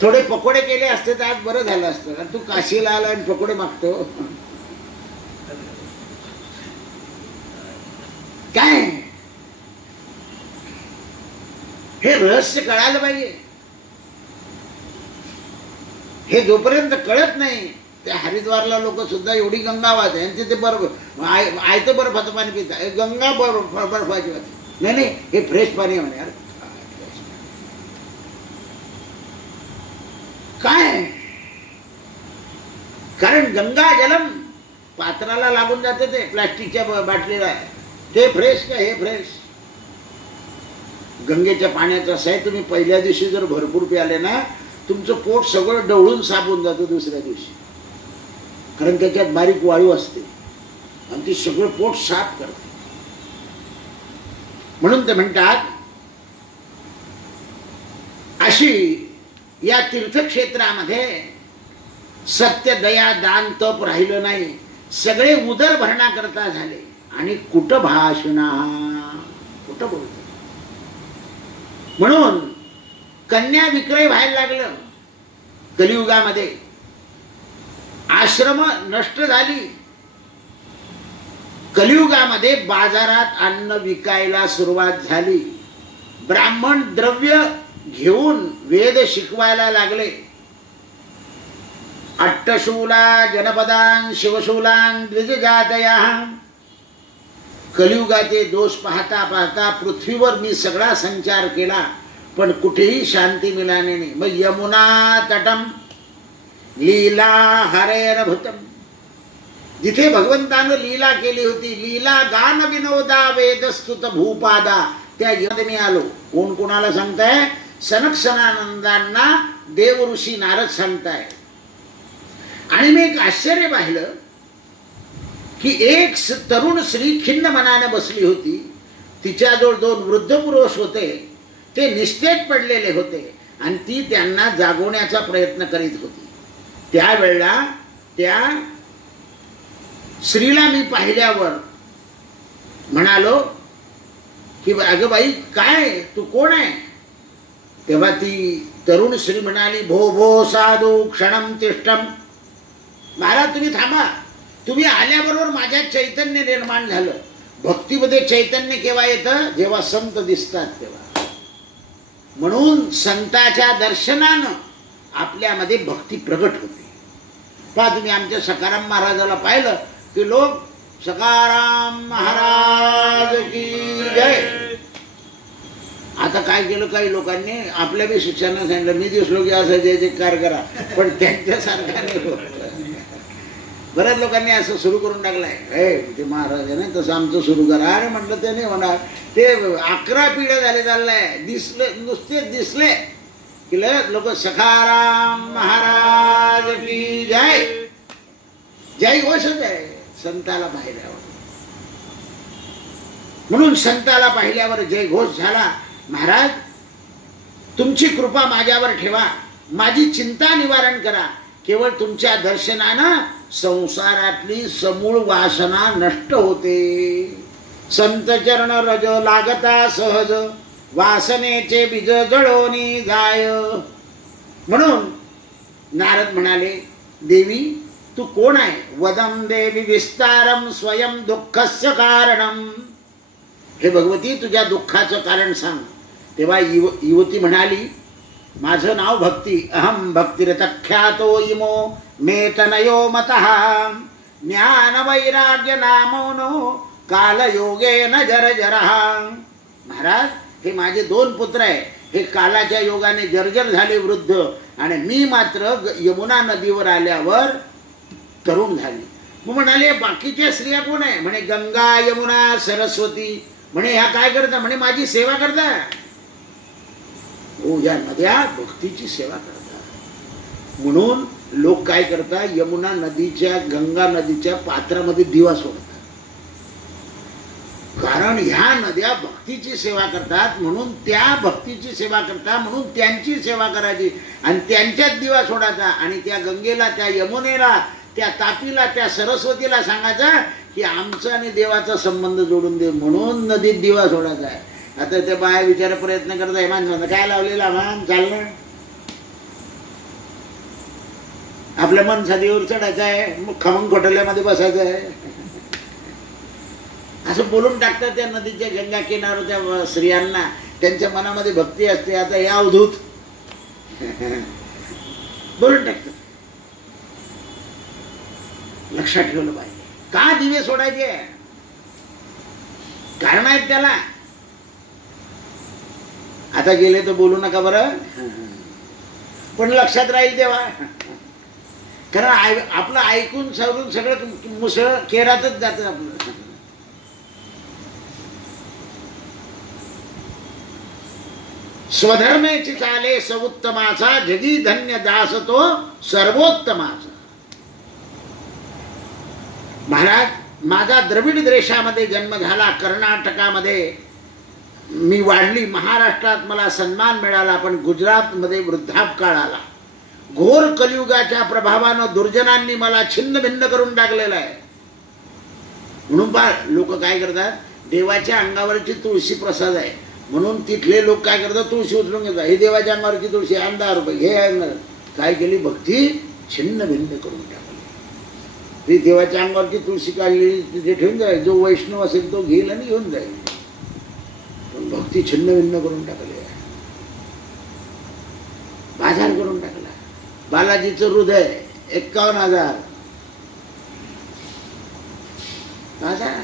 थोडे पकोडे केले असते तर आज बरं झालं असतं. कारण तू काशीला आला आणि पकोडे मागतो काय? हे रहस्य कळायला पाहिजे. हे जोपर्यंत कळत नाही, त्या हरिद्वारला लोक सुद्धा एवढी गंगा वाहते आणि तिथे बर्फ आयतं बर्फाचं पाणी पितात. गंगा बर्फाची वाहते. नाही नाही, हे फ्रेश पाणी म्हणे. यार काय? कारण गंगा जलम पात्राला लागून जाते, ते प्लास्टिकच्या बाटलीला. ते फ्रेश का हे फ्रेश? गंगेच्या पाण्याचं असं आहे, तुम्ही पहिल्या दिवशी जर भरपूर प्याले ना, तुमचं पोट सगळं डवळून साफ होऊन जातं दुसऱ्या दिवशी. कारण त्याच्यात बारीक वाळू असते आणि ती सगळं पोट साफ करते. म्हणून ते म्हणतात अशी या तीर्थक्षेत्रामध्ये सत्य, दया, दान, तप राहिलं नाही. सगळे उदर भरणा करता झाले आणि कुट भाषणा, कुठं बोलतो. म्हणून कन्या विक्रय व्हायला लागलं कलियुगामध्ये. आश्रम नष्ट झाली. कलियुगामध्ये बाजारात अन्न विकायला सुरुवात झाली. ब्राह्मण द्रव्य घेऊन वेद शिकवायला लागले. अट्टशूला जनपदान शिवशूलान द्विजजातया. कलियुगाचे दोष पाहता पाहता पृथ्वीवर मी सगळा संचार केला पण कुठेही शांती मिळाली नाही. मग यमुना तटम लीला हरेरभूतम, जिथे भगवंतानं लीला केली होती, लीला गान विनोदा वेदस्तुत भूपादा, त्या यमुनेत मी आलो. कोण कोणाला सांगताय? सनक सनानंदांना देव ऋषी नारद सांगताय. आणि मी एक आश्चर्य पाहिलं की एक तरुण स्त्री खिन्न मनाने बसली होती. तिच्याजवळ 2 वृद्ध पुरुष होते. ते निस्तेज पडलेले होते आणि ती त्यांना जागवण्याचा प्रयत्न करीत होती. त्यावेळेला त्या स्त्रीला मी पाहिल्यावर म्हणालो की अगं बाई, काय तू कोण आहे? तेव्हा ती तरुण स्त्री म्हणाली, भो भो साधू क्षणम तिष्ठम. महाराज तुम्ही थांबा. तुम्ही आल्याबरोबर माझ्यात चैतन्य निर्माण झालं. भक्तीमध्ये चैतन्य केव्हा येतं? जेव्हा संत दिसतात तेव्हा. म्हणून संताच्या दर्शनानं आपल्यामध्ये भक्ती प्रगट होते. पहा तुम्ही आमच्या सखाराम महाराजाला पाहिलं की लोक सखाराम महाराज की जय. आता काय केलं काही लोकांनी, आपल्या बी शिष्यांना सांगितलं, मी दिसलो की असं जय जयकार करा, पण त्यांच्यासारखा नाही होत. बऱ्याच लोकांनी असं सुरू करून टाकलंय, हे ते महाराज आहे ना तसं आमचं सुरू करा. अरे म्हटलं ते नाही होणार. ते 11 पिढ्या झाले चाललंय. दिसले, नुसते दिसले की लोक सखाराम महाराज की जय, जय घोषच आहे संताला पाहिल्यावर. म्हणून संताला पाहिल्यावर जय घोष झाला. महाराज तुमची कृपा माझ्यावर ठेवा, माझी चिंता निवारण करा. केवळ तुमच्या दर्शनानं संसारातली समूळ वासना नष्ट होते. संत चरण रज लागता सहज, वासनेचे बीज जळोनी जाय. म्हणून नारद म्हणाले, देवी तू कोण आहे? वदम देवी विस्तारम स्वयं दुःखस्य कारणम. हे भगवती तुझ्या दुःखाचं कारण सांग. तेव्हा युवती म्हणाली, माझं नाव भक्ती. अहम भक्तिरतख्यातो इमो मे तनयो मतः ज्ञान वैराग्य नामोनो कालयोगेन जर्जरः. महाराज, हे माझे 2 पुत्र आहे. हे कालाच्या योगाने जर्जर झाले वृद्ध, आणि मी मात्र यमुना नदीवर आल्यावर तरुण झाले. मग म्हणाले, बाकीच्या स्त्रिया कोण आहे? म्हणे गंगा, यमुना, सरस्वती. म्हणे ह्या काय करता? म्हणे माझी सेवा करता. हो, या नद्या भक्तीची सेवा करतात. म्हणून लोक काय करतात? यमुना नदीच्या, गंगा नदीच्या पात्रामध्ये दिवा सोडतात. कारण ह्या नद्या भक्तीची सेवा करतात, म्हणून त्या भक्तीची सेवा करतात, म्हणून त्यांची सेवा करायची आणि त्यांच्यात दिवा सोडायचा. आणि त्या गंगेला, त्या यमुनेला, त्या तापीला, त्या सरस्वतीला सांगायचा की आमचा आणि देवाचा संबंध जोडून दे, म्हणून नदीत दिवा सोडायचा आहे. आता त्या बाया विचार प्रयत्न करता, हे माणसं काय लावलेला मान चालणं, आपल्या मन साधीवर चढायचं आहे, मग खमंग खोटल्यामध्ये बसायचं आहे, असं बोलून टाकतात त्या नदीच्या गंगा किनाऱ्यावर त्या स्त्रियांना. त्यांच्या मनामध्ये भक्ती असते. आता या अवधूत बोलून टाकतात. लक्षात ठेवलं पाहिजे. का दिवे सोडायचे? कारण आहेत त्याला. आता गेले तर बोलू नका बरं, पण लक्षात राहील तेव्हा. कारण आपलं ऐकून सवरून सगळं मुसळ केरातच जातं आपलं. स्वधर्मेची चाले सवुत्तमाचा, जगी धन्य दास तो सर्वोत्तमाचा. महाराज, माझा द्रविड देशामध्ये जन्म झाला, कर्नाटकामध्ये मी वाढली, महाराष्ट्रात मला सन्मान मिळाला, पण गुजरातमध्ये वृद्धापकाळ आला. घोर कलियुगाच्या प्रभावानं दुर्जनांनी मला छिन्न भिन्न करून टाकलेलं आहे. म्हणून पहा, लोक काय करतात? देवाच्या अंगावरची तुळशी प्रसाद आहे म्हणून तिथले लोक काय करतात? तुळशी उचलून घेतात. हे देवाच्या अंगावरची तुळशी, 10 रुपये घे. काय केली? भक्ती छिन्न भिन्न करून टाकली. ती देवाच्या अंगावरची तुळशी काढली, तिथे ठेवून जाईल. जो वैष्णव असेल तो घेईल आणि घेऊन जाईल. पण भक्ती छिन्न भिन्न करून टाकली आहे, बाजार करून टाकला. बालाजीचं हृदय 51,000 बाजार.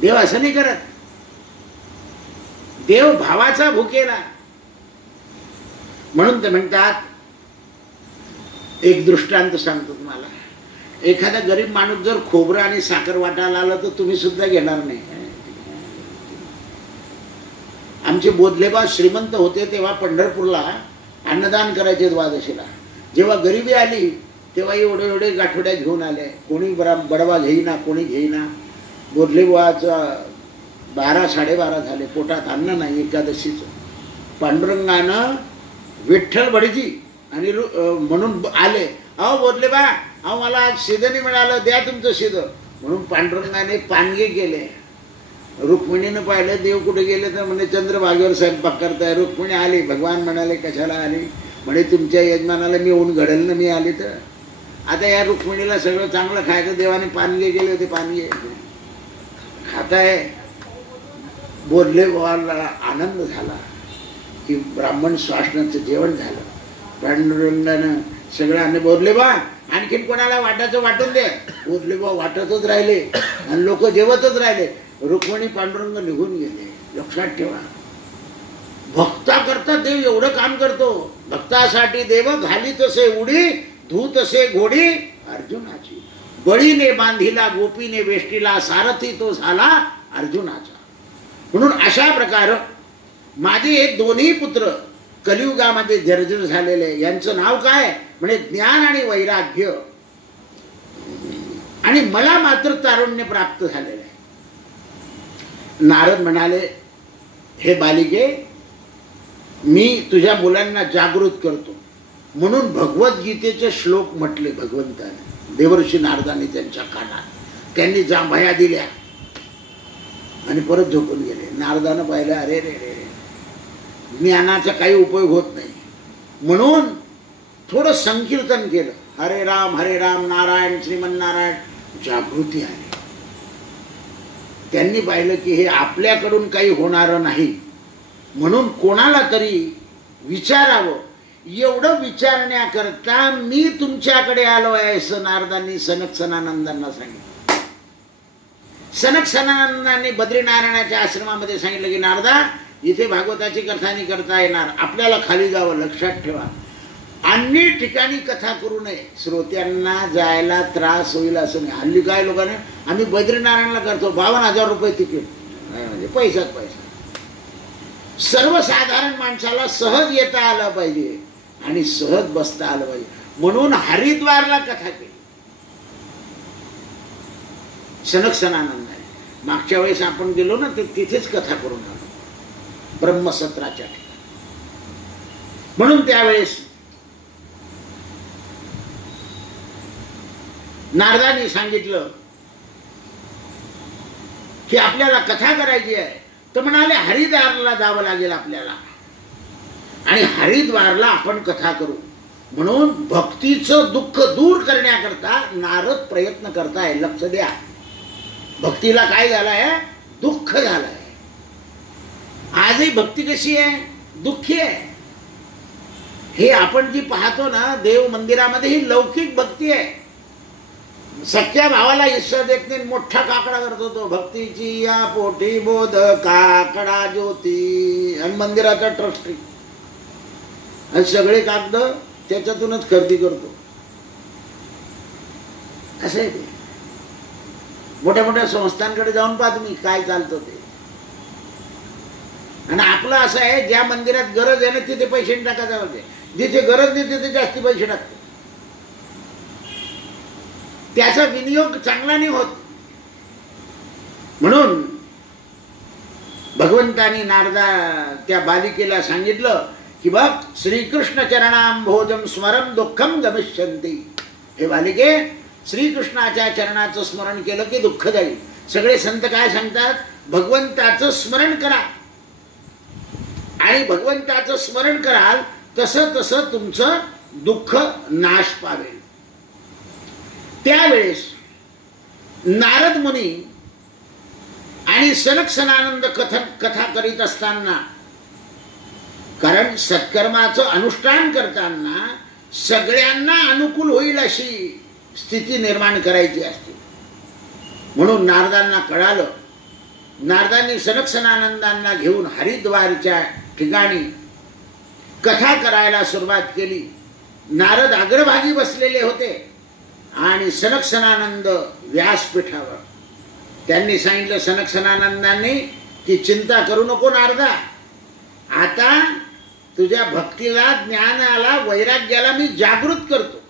देव असं नाही करत. देव भावाचा भुकेला. म्हणून ते म्हणतात, एक दृष्टांत सांगतो तुम्हाला. एखादा गरीब माणूस जर खोबरं आणि साखर वाटायला आलं तर तुम्ही सुद्धा घेणार नाही. आमचे बोधलेबा श्रीमंत होते तेव्हा पंढरपूरला अन्नदान करायचे द्वादशीला. जेव्हा गरिबी आली तेव्हा एवढे एवढे गाठोड्या घेऊन आले. कोणी बडवा घेईना, कोणी घेईना. बोधलेबाचा 12-12:30 झाले, पोटात अन्न नाही एकादशीचं. पांडुरंगानं विठ्ठल भटजी आणि म्हणून आले. अहो बोधलेबा, अहो मला आज शिदं नाही मिळालं, द्या तुमचं शिदं. म्हणून पांडुरंगाने पानगे केले. रुक्मिणीनं पाहिलं, देव कुठे गेले तर म्हणे चंद्रभागेवर स्वयंपाक करताय. रुक्मिणी आली. भगवान म्हणाले कशाला आली? म्हणे तुमच्या यजमानाला मी ऊन घडेल ना, मी आली तर. आता या रुक्मिणीला सगळं चांगलं खायचं, देवाने पानगे केले होते, पानगे खाताय. बोलले बाबाला आनंद झाला की ब्राह्मण स्वासनाचं जेवण झालं. पांडुरंगानं सगळं आणि बोलले बा आणखीन कोणाला वाटायचं वाटून दे. बोलले बा वाटतच राहिले आणि लोक जेवतच राहिले. रुक्मिणी पांडुरंग निघून गेले. लक्षात ठेवा, भक्ता करता देव एवढं काम करतो. भक्तासाठी देव घाली तसे उडी, धू तसे घोडी अर्जुनाची. बळीने बांधिला गोपीने वेष्टीला, सारथी तो झाला अर्जुनाचा. म्हणून अशा प्रकार माझे हे 2ही पुत्र कलियुगामध्ये जर्जर झालेले. यांचं नाव काय? म्हणजे ज्ञान आणि वैराग्य. आणि मला मात्र तारुण्य प्राप्त झालेलं आहे. नारद म्हणाले, हे बालिके, मी तुझ्या मुलांना जागृत करतो म्हणून भगवद्गीतेचे श्लोक म्हटले भगवंताने, देवर्षी नारदाने त्यांच्या कानात. त्यांनी जांभया दिल्या. आणि परत झोपून गेले. नारदानं पाहिलं, अरे रे रे रे, ज्ञानाचा काही उपयोग होत नाही, म्हणून थोडं संकीर्तन केलं, हरे राम नारायण श्रीमन्नारायण. जागृती आली. त्यांनी पाहिलं की हे आपल्याकडून काही होणारं नाही, म्हणून कोणाला तरी विचारावं. एवढं विचारण्याकरता मी तुमच्याकडे आलो आहे असं नारदांनी सनक सनानंदांना सांगितलं. सनक सनानंदांनी बद्रीनारायणाच्या आश्रमामध्ये सांगितलं की नारदा, इथे भागवताची कथा नाही करता येणार, आपल्याला खाली जावं. लक्षात ठेवा, अन्य ठिकाणी कथा करू नये, श्रोत्यांना जायला त्रास होईल असं नाही. हल्ली काय लोकांनी आम्ही बद्रीनारायणला करतो, 52,000 रुपये तिकीट, म्हणजे पैसाच पैसा. सर्वसाधारण माणसाला सहज येता आलं पाहिजे आणि सहज बसता आलं पाहिजे, म्हणून हरिद्वारला कथा केली सनक सनानंदाने. मागच्या वेळेस आपण गेलो ना, तर तिथेच कथा करून आलो, ब्रह्मसत्राच्या ठिकाणी. म्हणून त्यावेळेस नारदांनी सांगितलं की आपल्याला कथा करायची आहे, तर म्हणाले हरिद्वारला जावं लागेल आपल्याला, आणि हरिद्वारला आपण कथा करू. म्हणून भक्तीचं दुःख दूर करण्याकरता नारद प्रयत्न करताय. लक्ष द्या, भक्तीला काय झालंय? दुःख झालंय. आजही भक्ती कशी आहे? दुःखी आहे. हे आपण जी पाहतो ना देव मंदिरामध्ये, ही लौकिक भक्ती आहे. सख्या भावाला हिस्सा देत नाही, मोठा काकडा करतो तो, भक्तीची या पोटी बोध काकडा ज्योती, आणि मंदिराचा ट्रस्टी, आणि सगळे कागद त्याच्यातूनच खरेदी करतो. असं आहे ते. मोठ्या मोठ्या संस्थांकडे जाऊन पहा तुम्ही काय चालतं ते. आणि आपलं असं आहे, ज्या मंदिरात गरज आहे ना तिथे पैसे टाकायचा पाहिजे, जिथे गरज नाही तिथे जास्ती पैसे टाकतो. त्याचा विनियोग चांगला नाही होत. म्हणून भगवंतानी नारदा त्या बालिकेला सांगितलं की बघ, श्रीकृष्ण चरणांभोजम स्मरम दुःखम गमिष्यन्ति. हे बालिके, श्रीकृष्णाच्या चरणाचं स्मरण केलं की दुःख जाईल. सगळे संत काय सांगतात? भगवंताचं स्मरण करा, आणि भगवंताचं स्मरण कराल तसं तसं तुमचं दुःख नाश पावेल. त्यावेळेस नारद मुनी आणि सनक सनानंद कथा करीत असताना, कारण सत्कर्माचं अनुष्ठान करताना सगळ्यांना अनुकूल होईल अशी स्थिती निर्माण करायची असते. म्हणून नारदांना कळालं. नारदांनी सनक सनानंदांना घेऊन हरिद्वारच्या ठिकाणी कथा करायला सुरुवात केली. नारद अग्रभागी बसलेले होते आणि सनक सनानंद व्यासपीठावर. त्यांनी सांगितलं सनक सनानंदांनी की चिंता करू नको नारदा, आता तुझ्या भक्तीला, ज्ञानाला, वैराग्याला मी जागृत करतो.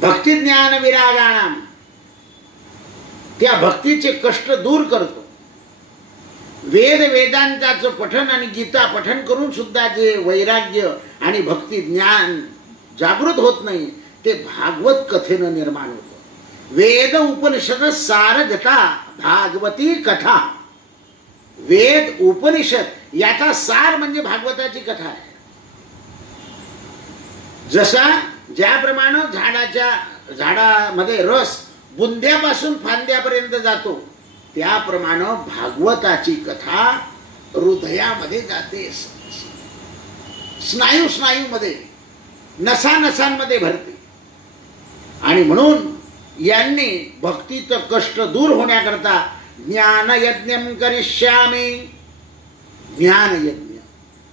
भक्ती ज्ञान विरागाणाम, त्या भक्तीचे कष्ट दूर करतो. वेदांताचं पठन आणि गीता पठन करून सुद्धा जे वैराग्य आणि भक्ती ज्ञान जागृत होत नाही, ते भागवत कथेनं निर्माण होतं. वेद उपनिषद सारगता भागवती कथा. वेद उपनिषद याचा सार म्हणजे भागवताची कथा आहे. जसा ज्याप्रमाणे झाडामध्ये रस बुंद्यापासून फांद्यापर्यंत जातो, त्याप्रमाणे भागवताची कथा हृदयामध्ये जाते, स्नायूमध्ये, नसानसांमध्ये भरते. आणि म्हणून यांनी भक्तीचं कष्ट दूर होण्याकरता ज्ञानयज्ञं करिष्यामि, ज्ञानयज्ञ,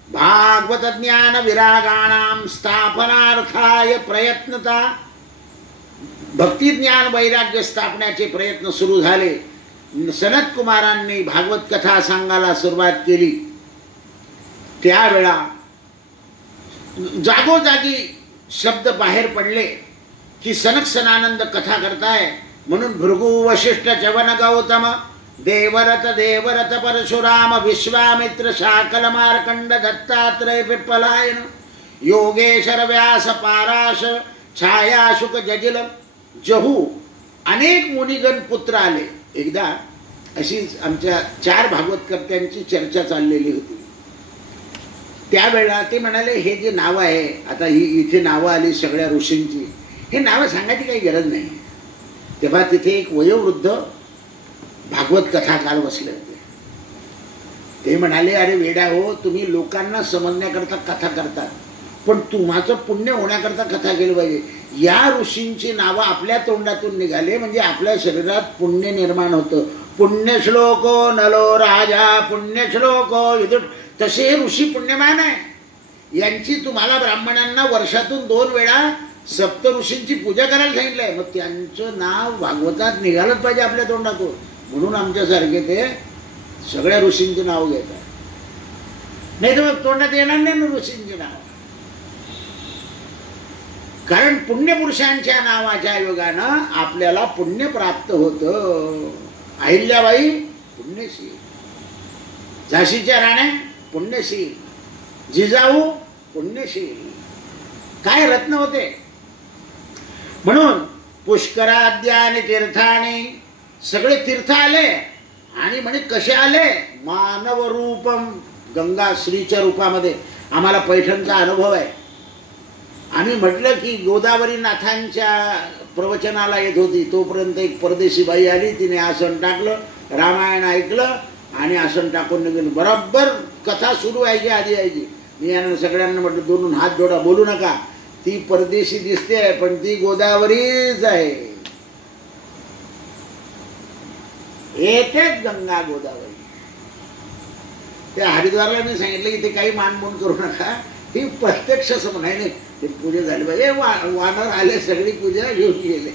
भागवत ज्ञान विरागाणां स्थापनार्थाय प्रयत्नता. भक्ती ज्ञान वैराग्य स्थापण्याचे प्रयत्न सुरू झाले. सनत कुमारांनी भागवत कथा सांगायला सुरुवात केली. त्यावेळा जागोजागी शब्द बाहेर पडले की सनक सनानंद कथा करताय. म्हणून भृगु वशिष्ठ चवन गौतम देवरथ परशुराम विश्वामित्र शाकल मार्कंड दत्तात्रय पिप्पलायन योगेश्वर व्यास पाराश छाया शुक जजिल जहू अनेक मुनिगण पुत्र आले. एकदा अशीच आमच्या 4 भागवतकर्त्यांची चर्चा चाललेली होती. त्यावेळेला ते म्हणाले, हे जे नाव आहे, आता ही इथे नावं आली सगळ्या ऋषींची, हे नावं सांगायची काही गरज नाही. तेव्हा तिथे एक वयोवृद्ध भागवत कथाकार बसले होते. ते म्हणाले, अरे वेडा हो, तुम्ही लोकांना समजण्याकरता कथा करता, पण तुम्हाचं पुण्य होण्याकरता कथा केली पाहिजे. या ऋषींची नावं आपल्या तोंडातून निघाले म्हणजे आपल्या शरीरात पुण्य निर्माण होतं. पुण्यश्लोको नलो राजा पुण्यश्लोको युधिष्ठिर, तसे हे ऋषी पुण्यमान आहे. यांची तुम्हाला ब्राह्मणांना वर्षातून 2 वेळा सप्त ऋषींची पूजा करायला सांगितलंय. मग त्यांचं नाव भागवतात निघालंच पाहिजे आपल्या तोंडातून. म्हणून आमच्यासारखे ते सगळ्या ऋषींची नाव घेतात. नाही तर मग तोंडात येणार नाही ना ऋषींची नाव. कारण पुण्यपुरुषांच्या नावाच्या योगानं आपल्याला पुण्य प्राप्त होतं. अहिल्याबाई पुण्यशील, झाशीच्या राण्या पुण्यशील, जिजाऊ पुण्यशील, काय रत्न होते. म्हणून पुष्कराद्यानी तीर्थाने, सगळे तीर्थ आले आणि म्हणे कसे आले, मानव रूपम, गंगा श्रीच्या रूपामध्ये. आम्हाला पैठणचा अनुभव आहे. आम्ही म्हटलं की गोदावरी नाथांच्या प्रवचनाला येत होती, तोपर्यंत एक परदेशी बाई आली, तिने आसन टाकलं, रामायण ऐकलं आणि आसन टाकून निघून. बरोबर कथा सुरू व्हायची आधी यायची. मी यांना सगळ्यांना म्हटलं, दोन हात जोडा, बोलू नका, ती परदेशी दिसते पण ती गोदावरीच आहे. एकच गंगा गोदावरी. त्या हरिद्वारला मी सांगितलं इथे काही मानमोन करू नका, ही प्रत्यक्ष समज नाही. ते पूजा झाली पाहिजे. वानर आले, सगळी पूजा घेऊन गेले.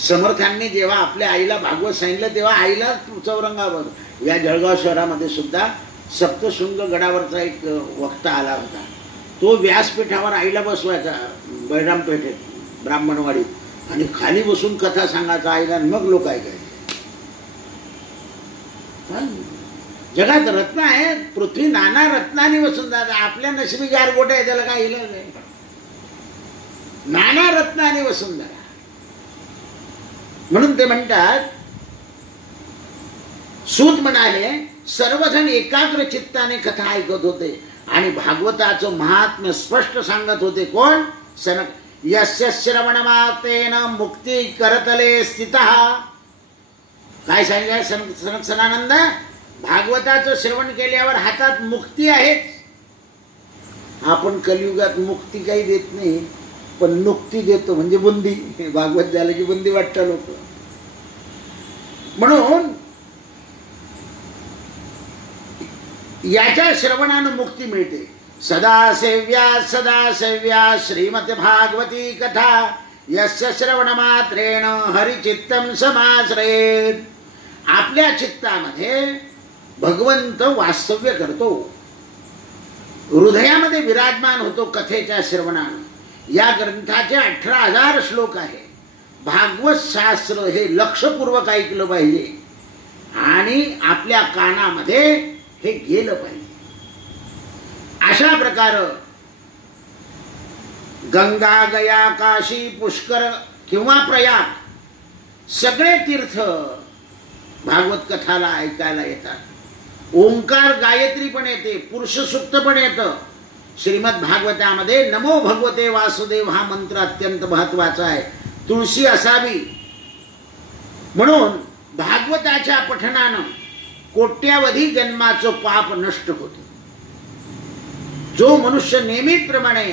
समर्थांनी जेव्हा आपल्या आईला भागवत सांगितलं तेव्हा आईला चौरंगावर, या जळगाव शहरामध्ये सुद्धा सप्तशृंग गडावरचा एक वक्ता आला होता. तो व्यासपीठावर आईला बसवायचा बळराम पेठेत ब्राह्मणवाडीत, आणि खाली बसून कथा सांगायचा आईला, मग लोक ऐकायचे. जगात रत्न आहे, पृथ्वी नाना रत्नाने वसुंधरा. आपल्या नशिबी गारगोटे आहे, त्याला काय इलाज आहे. नाना रत्नाने वसुंधरा. म्हणून ते म्हणतात, सूत म्हणाले, सर्वजण एकाग्र चित्ताने कथा ऐकत होते आणि भागवताचं महात्म्य स्पष्ट सांगत होते. कोण? सनक. यस्य श्रवण मातेन मुक्ती करतले स्थितः. काय सांगाय सनक सनानंद? भागवताचं श्रवण केल्यावर हातात मुक्ती आहेच. आपण कलियुगात मुक्ती काही देत नाही, पण नुक्ती देतो, म्हणजे बुंदी. भागवत झालं की बुंदी वाटतं लोक. म्हणून याच्या श्रवणानं मुक्ती मिळते. सदा सेव्या श्रीमद भागवती कथा, यस्य श्रवण मात्रेण हरिचित्तम समाश्रयेत. आपल्या चित्तामध्ये भगवंत वास्तव्य करतो, हृदयामध्ये विराजमान होतो कथेच्या श्रवणानं. या ग्रंथाचे 18,000 श्लोक आहे. भागवत शास्त्र हे लक्षपूर्वक ऐकलं पाहिजे आणि आपल्या कानामध्ये हे गेलं पाहिजे. अशा प्रकार गंगा, गया, काशी, पुष्कर किंवा प्रयाग सगळे तीर्थ भागवत कथाला ऐकायला येतात. ओंकार गायत्री पण येते, पुरुष सूक्त पण येतं. श्रीमद भागवतामध्ये नमो भगवते वासुदेव हा मंत्र अत्यंत महत्वाचा आहे. तुळशी असावी. म्हणून भागवताच्या पठनानं कोट्यावधी जन्माचं पाप नष्ट होतं. जो मनुष्य नियमितप्रमाणे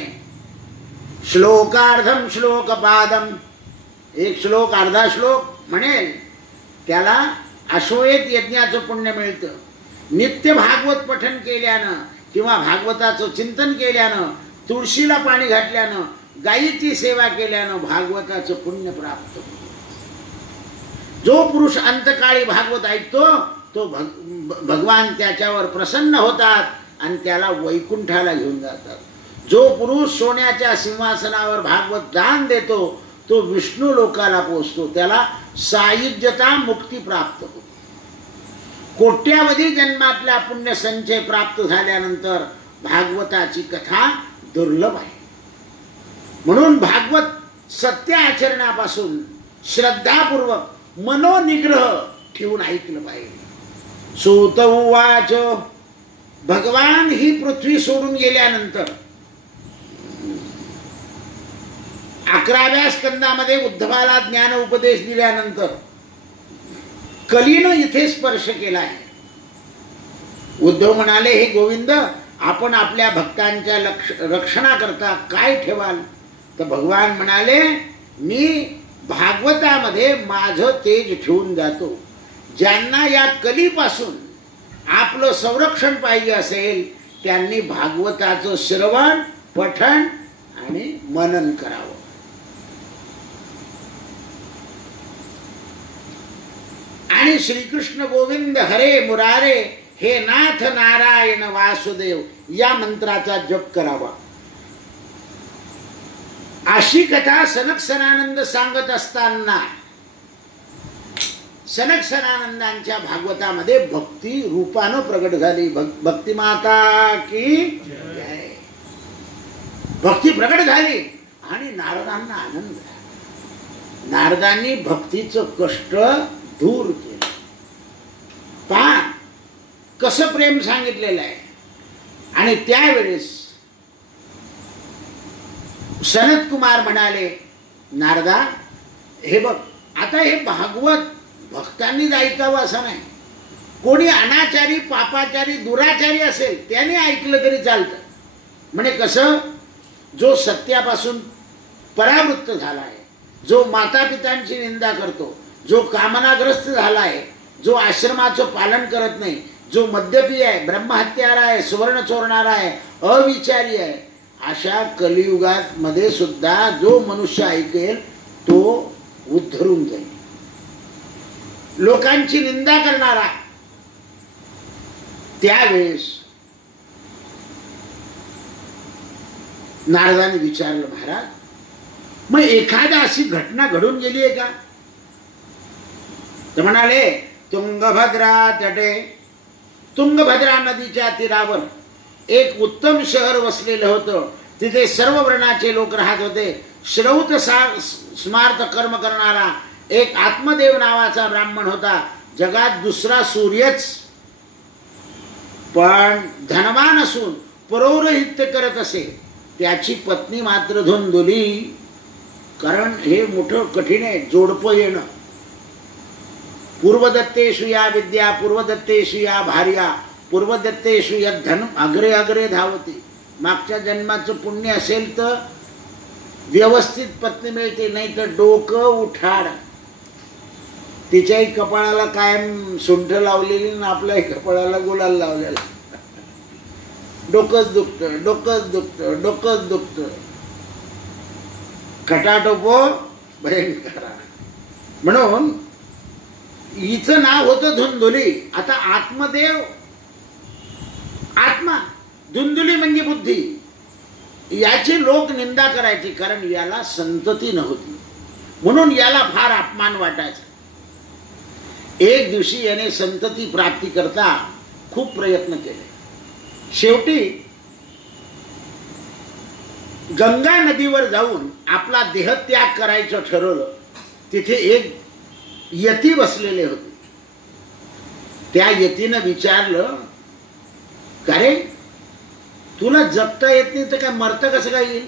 श्लोकार्धम श्लोकपादम, एक श्लोक अर्धा श्लोक म्हणेल, त्याला अश्वमेध यज्ञाचं पुण्य मिळतं. नित्य भागवत पठन केल्यानं किंवा भागवताचं चिंतन केल्यानं, तुळशीला पाणी घातल्यानं, गायीची सेवा केल्यानं भागवताचं पुण्य प्राप्त होतं. जो पुरुष अंतकाळी भागवत ऐकतो तो भगवान त्याच्यावर प्रसन्न होतात आणि त्याला वैकुंठाला घेऊन जातात. जो पुरुष सोन्याच्या सिंहासनावर भागवत दान देतो तो विष्णू लोकाला पोहोचतो, त्याला सायुज्यता मुक्ती प्राप्त होते. कोट्यावधी जन्मातला पुण्य संचय प्राप्त झाल्यानंतर भागवताची कथा दुर्लभ आहे. म्हणून भागवत सत्य आचरणापासून श्रद्धापूर्वक मनोनिग्रह ठेवून ऐकलं पाहिजे. सूत उवाच, भगवान ही पृथ्वी सोडून गेल्यानंतर 11व्या स्कंदामध्ये उद्धवाला ज्ञान उपदेश दिल्यानंतर कलीनं इथे स्पर्श केला आहे. उद्धव म्हणाले, हे गोविंद, आपण आपल्या भक्तांच्या रक्षणाकरता काय ठेवाल? तर भगवान म्हणाले, मी भागवतामध्ये माझं तेज ठेवून जातो. ज्यांना या कलीपासून आपलं संरक्षण पाहिजे असेल त्यांनी भागवताचं श्रवण, पठण आणि मनन करावं. आणि श्रीकृष्ण गोविंद हरे मुरारे हे नाथ नारायण वासुदेव या मंत्राचा जप करावा. अशी कथा सनक सनानंद सांगत असताना सनक सनानंदांच्या भागवतामध्ये भक्ती रूपानं प्रगट झाली. भक्ती माता की जय. भक्ती प्रगट झाली आणि नारदांना आनंद झाला. नारदांनी भक्तीचं कष्ट दूर केलं. पहा कसं प्रेम सांगितलेलं आहे. आणि त्यावेळेस सनत कुमार म्हणाले, नारदा, हे बघ, आता हे भागवत भक्तांनीच ऐकावं असं नाही. कोणी अनाचारी, पापाचारी, दुराचारी असेल त्याने ऐकलं तरी चालतं. म्हणजे कसं, जो सत्यापासून परावृत्त झाला आहे, जो मातापितांची निंदा करतो, जो कामनाग्रस्त झाला आहे, जो आश्रमाचं पालन करत नाही, जो मद्यपी आहे, ब्रह्महत्यारा आहे, सुवर्ण चोरणारा आहे, अविचारी आहे, अशा कलियुगात मध्ये सुद्धा जो मनुष्य ऐकेल तो उद्धरून जाईल. लोकांची निंदा करणारा, त्यावेळेस नारदाने विचारलं, महाराज, मग एखादा अशी घटना घडून गेली आहे का? तर म्हणाले, तुंगभद्रा तटे, तुंगभद्रा नदीच्या तीरावर एक उत्तम शहर वसलेलं होतं. तिथे सर्व वर्णाचे लोक राहत होते. श्रौत स्मार्थ कर्म करणारा एक आत्मदेव नावाचा ब्राह्मण होता. जगात दुसरा सूर्यच. पण धनवान असून पौरोहित्य करत असे. त्याची पत्नी मात्र धुंदुली. कारण हे मोठं कठीण आहे जोडपं येणं. पूर्वदत्तेषु या विद्या पूर्वदत्तेषु या भार्या पूर्वदत्तेषु यद धन अग्रे अग्रे धावती. मागच्या जन्माचं पुण्य असेल तर व्यवस्थित पत्नी मिळते, नाही तर डोकं उठाड. तिच्याही कपाळाला कायम सुंठ लावलेली ना आपल्याही कपाळाला गुलाल लावलेला. डोकंच दुखतं, डोकंच दुखतं, डोकंच दुखतं. खटाटोपो भयंकर. म्हणून हिचं नाव होतं धुंदुली. आता आत्मदेव, आत्मा, धुंदुली म्हणजे बुद्धी. याची लोक निंदा करायची, कारण याला संतती नव्हती, म्हणून याला फार अपमान वाटायचा. एक दिवशी याने संतती प्राप्ती करता खूप प्रयत्न केले. शेवटी गंगा नदीवर जाऊन आपला देहत्याग करायचं ठरवलं. तिथे एक यती बसलेले होते. त्या यतीनं विचारलं, का रे, तुला जगता येत नाही तर काय मरतं कसं काय येईल?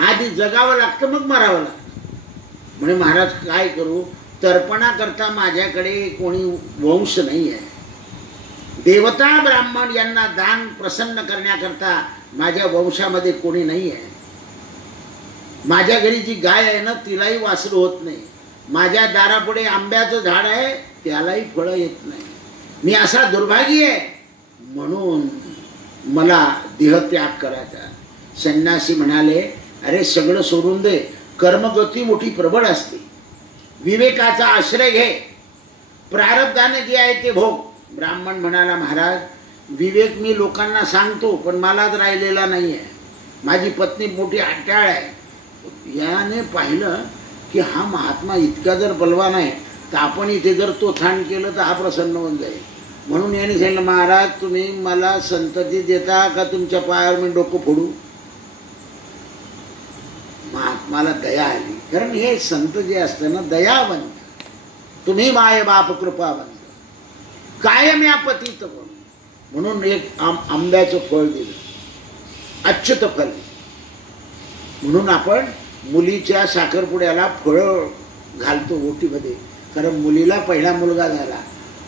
आधी जगावं लागतं मग मरावं लागतं. म्हणे, महाराज काय करू, तर्पणा करता माझ्याकडे कोणी वंश नाही आहे. देवता ब्राह्मण यांना दान प्रसन्न करण्याकरता माझ्या वंशामध्ये कोणी नाही आहे. माझ्या घरी जी गाय आहे ना तिलाही वासरू होत नाही. माझ्या दारापुढे आंब्याचं झाड आहे त्यालाही फळं येत नाही. मी असा दुर्भागी आहे, म्हणून मला देहत्याग करायचा. संन्यासी म्हणाले, अरे सगळं सोडून दे, कर्मगती मोठी प्रबळ असते. विवेकाचा आश्रय घे, प्रारब्धाने जे आहे ते भोग. ब्राह्मण म्हणाला, महाराज विवेक मी लोकांना सांगतो पण मलाच राहिलेला नाही आहे. माझी पत्नी मोठी अट्टाळ आहे. याने पाहिलं की हा महात्मा इतका जर बलवान आहे तर आपण इथे जर तो थान केलं तर हा प्रसन्न होऊन जाईल. म्हणून याने सांगितलं, महाराज तुम्ही मला संतती देता का तुमच्या पायावर मी डोकं फोडू? महात्मा मला दया आली. कारण हे संत जे असतं ना दयावंत, तुम्ही माय बाप कृपावंत, कायम या पतित म्हणून एक आंब्याचं फळ दिलं, अच्युत फल. म्हणून आपण मुलीच्या साखरपुड्याला फळं घालतो ओटीमध्ये, कारण मुलीला पहिला मुलगा झाला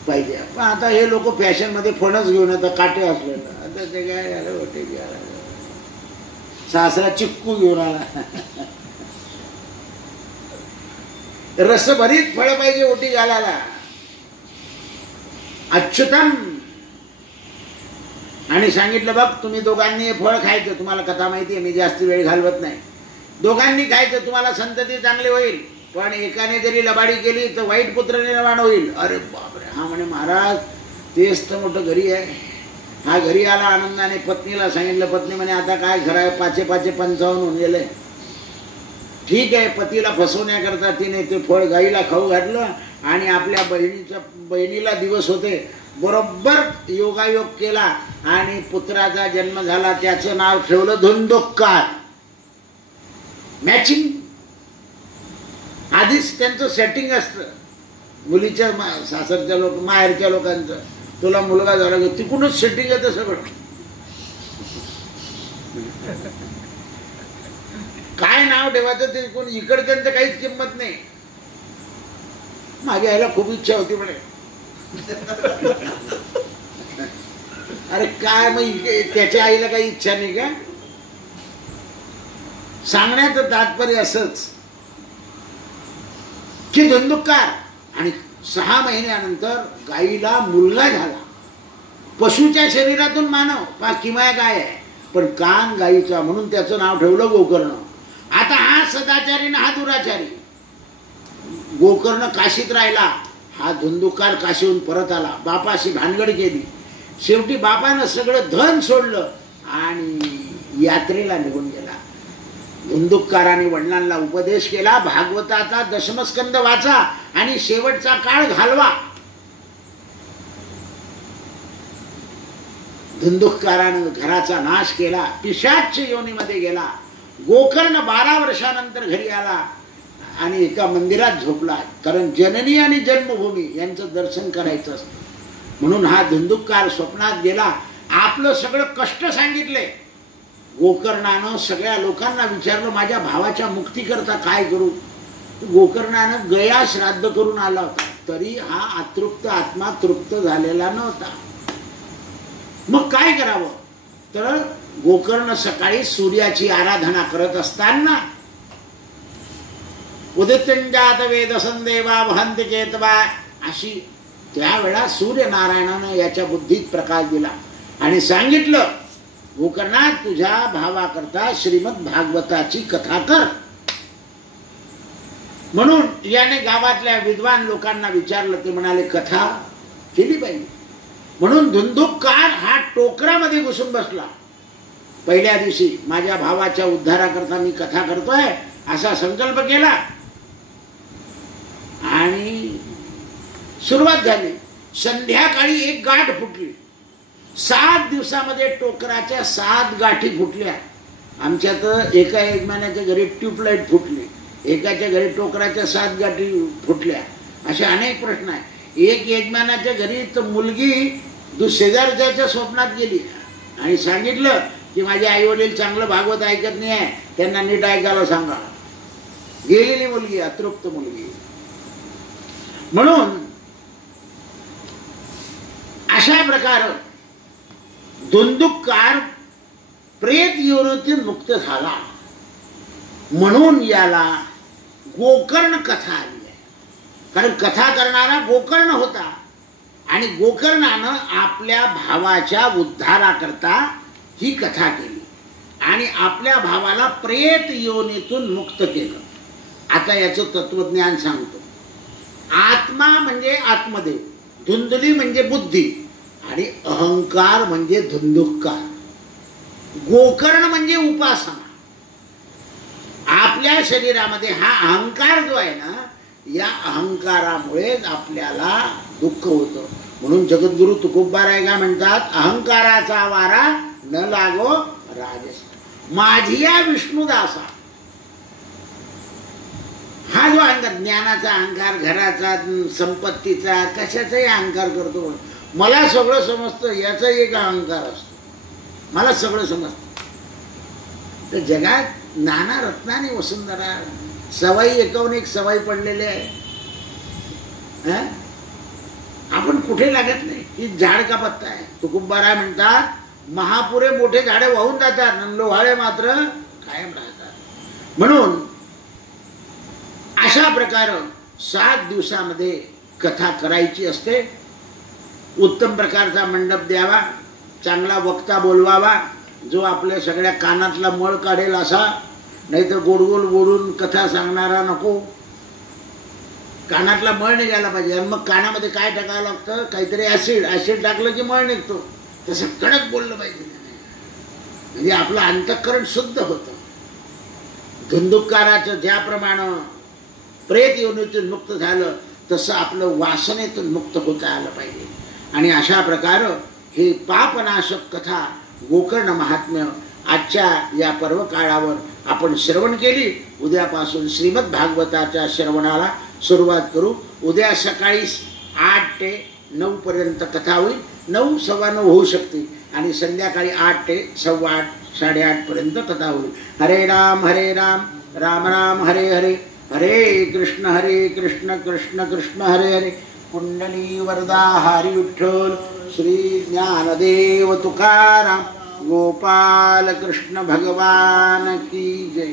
पाहिजे. पण आता हे लोक फॅशनमध्ये फणच घेऊन येतात, काटे असलेलं. आता ते काय झालं, ओटी घ्यायला सासरा चिक्कू घेऊन आला. रसभरीत फळ पाहिजे ओटी घालायला, अच्युतम. आणि सांगितलं बघ तुम्ही दोघांनी हे फळ खायचं, तुम्हाला कथा माहिती आहे, मी जास्त वेळ घालवत नाही. दोघांनी खायचं, तुम्हाला संतती चांगली होईल. पण एकाने जरी लबाडी केली तर वाईट पुत्र निर्माण होईल. अरे बापरे. हा म्हणे महाराज तेच तर मोठं घरी आहे. हा घरी आला आनंदाने, पत्नीला सांगितलं. पत्नी म्हणे आता काय खरं आहे, 5-5-55 होऊन गेले. ठीक आहे, पतीला फसवण्याकरता तिने ते फळ गाईला खाऊ घातलं आणि आपल्या बहिणीला दिवस होते, बरोबर योगायोग केला आणि पुत्राचा जन्म झाला. त्याचं नाव ठेवलं धुंदुक्कार. मॅचिंग. आधीच त्यांचं सेटिंग असतं मुलीच्या सासरच्या लोक माहेरच्या लोकांचं. तुला मुलगा झाला की तिकडूनच सेटिंग येतं सगळं. काय नाव ठेवायचं ते कोण, इकडच्यांचं काहीच किंमत नाही. माझ्या आईला खूप इच्छा होती म्हणे. अरे काय मग त्याच्या आईला काही इच्छा नाही का? सांगण्याचं तात्पर्य असंच की धुंदुक्कार. आणि 6 महिन्यानंतर गाईला मुलगा झाला. पशुच्या शरीरातून मानव, किमया गाय आहे पण कान गाईचा, म्हणून त्याचं नाव ठेवलं गोकर्ण. आता हा सदाचारी ना हा दुराचारी. गोकर्ण काशीत राहिला, हा धुंदुक्कार काशीहून परत आला. बापाशी भानगड केली. शेवटी बापानं सगळं धन सोडलं आणि यात्रेला निघून गेला. धुंदुक्काराने वडिलांना उपदेश केला, भागवताचा दशमस्कंद वाचा आणि शेवटचा काळ घालवा. धुंदुक्कारानं घराचा नाश केला, पिशाच्य योनीमध्ये गेला. गोकर्ण 12 वर्षानंतर घरी आला आणि एका मंदिरात झोपला. कारण जननी आणि जन्मभूमी यांचं दर्शन करायचं असतं. म्हणून हा धुंदुक्कार स्वप्नात गेला. आपलं सगळं कष्ट सांगितले. गोकर्णानं सगळ्या लोकांना विचारलं माझ्या भावाच्या मुक्तीकरता काय करू. गोकर्णानं गया श्राद्ध करून आला होता, तरी हा अतृप्त आत्मा तृप्त झालेला नव्हता. मग काय करावं. तर गोकर्ण सकाळी सूर्याची आराधना करत असताना उदित्यंजात वेदसंदेवा वहंत चेतवा अशी त्यावेळा सूर्यनारायणानं याच्या बुद्धीत प्रकाश दिला आणि सांगितलं गोकर्णा तुझ्या भावाकरता श्रीमद भागवताची कथा कर. म्हणून याने गावातल्या विद्वान लोकांना विचारलं. ते म्हणाले कथा केली पाहिजे. म्हणून धुंदुक्कार हा टोकरामध्ये घुसून बसला. पहिल्या दिवशी माझ्या भावाच्या उद्धाराकरता मी कथा करतोय असा संकल्प केला आणि सुरुवात झाली. संध्याकाळी एक गाठ फुटली. 7 दिवसामध्ये टोकराच्या 7 गाठी फुटल्या. आमच्यात एका यजमानाच्या घरी ट्यूबलाईट फुटली, एकाच्या घरी टोकराच्या 7 गाठी फुटल्या. असे अनेक प्रश्न आहेत. एक यजमानाच्या घरी तर मुलगी शेजारच्या स्वप्नात गेली आणि सांगितलं की माझे आई वडील चांगलं भागवत ऐकत नाही आहे, त्यांना नीट ऐकायला सांगा. गेलेली मुलगी, अतृप्त मुलगी. म्हणून अशा प्रकारे धुंदुक्कार प्रेत योनीतून मुक्त झाला. म्हणून याला गोकर्ण कथा आली आहे. कारण कथा करणारा गोकर्ण होता आणि गोकर्णानं आपल्या भावाच्या उद्धाराकरता ही कथा केली आणि आपल्या भावाला प्रेत योनीतून मुक्त केलं. आता याचं तत्वज्ञान सांगतो. आत्मा म्हणजे आत्मदेव, धुंदली म्हणजे बुद्धी आणि अहंकार म्हणजे धुंदुक्कार. गोकर्ण म्हणजे उपासना. आपल्या शरीरामध्ये हा अहंकार जो आहे ना, या अहंकारामुळे आपल्याला दुःख होतं. म्हणून जगद्गुरु तुकोबाराय काय म्हणतात, अहंकाराचा वारा न लागो राजस माझिया विष्णुदासा. हा जो अहंकार, ज्ञानाचा अहंकार, घराचा, संपत्तीचा, कशाचाही अहंकार करतो. मला सगळं समजतं याचा एक अहंकार असतो. मला सगळं समजतं. तर जगात नाना रत्नाने वसुंधरा, सवाई एकाहून एक सवाई पडलेले आहे. आपण कुठे लागत नाही. ही झाड का पत्ता आहे. तुकोबाराय म्हणतात, महापुरे मोठे झाडे वाहून जातात, लोहाळे मात्र कायम राहतात. म्हणून अशा प्रकारे 7 दिवसामध्ये कथा करायची असते. उत्तम प्रकारचा मंडप द्यावा, चांगला वक्ता बोलवावा, जो आपल्या सगळ्या कानातला मळ काढेल असा, नाहीतर गोडगोल बोलून कथा सांगणारा नको. कानातला मळ निघायला पाहिजे. आणि मग कानामध्ये काय टाकावं लागतं, काहीतरी ॲसिड टाकलं की मळ निघतो. तसं कडक बोललं पाहिजे, म्हणजे आपलं अंतःकरण शुद्ध होतं. धुंदुकाराचं ज्याप्रमाणे प्रेत योनीतून मुक्त झालं, तसं आपलं वासनेतून मुक्त होता आलं पाहिजे. आणि अशा प्रकारे हे पापनाशक कथा गोकर्ण महात्म्य आजच्या या पर्व काळावर आपण श्रवण केली. उद्यापासून श्रीमद भागवताच्या श्रवणाला सुरुवात करू. उद्या सकाळी 8 ते 9 पर्यंत कथा होईल. 9, 9:15 होऊ शकते. आणि संध्याकाळी 8 ते 8:15, 8:30 पर्यंत कथा होईल. हरे राम राम राम हरे हरे, हरे कृष्ण कृष्ण कृष्ण हरे हरे. कुंडली वरदा हरी विठ्ठल, श्री ज्ञानदेव तुकाराम, गोपाल कृष्ण भगवान की जय.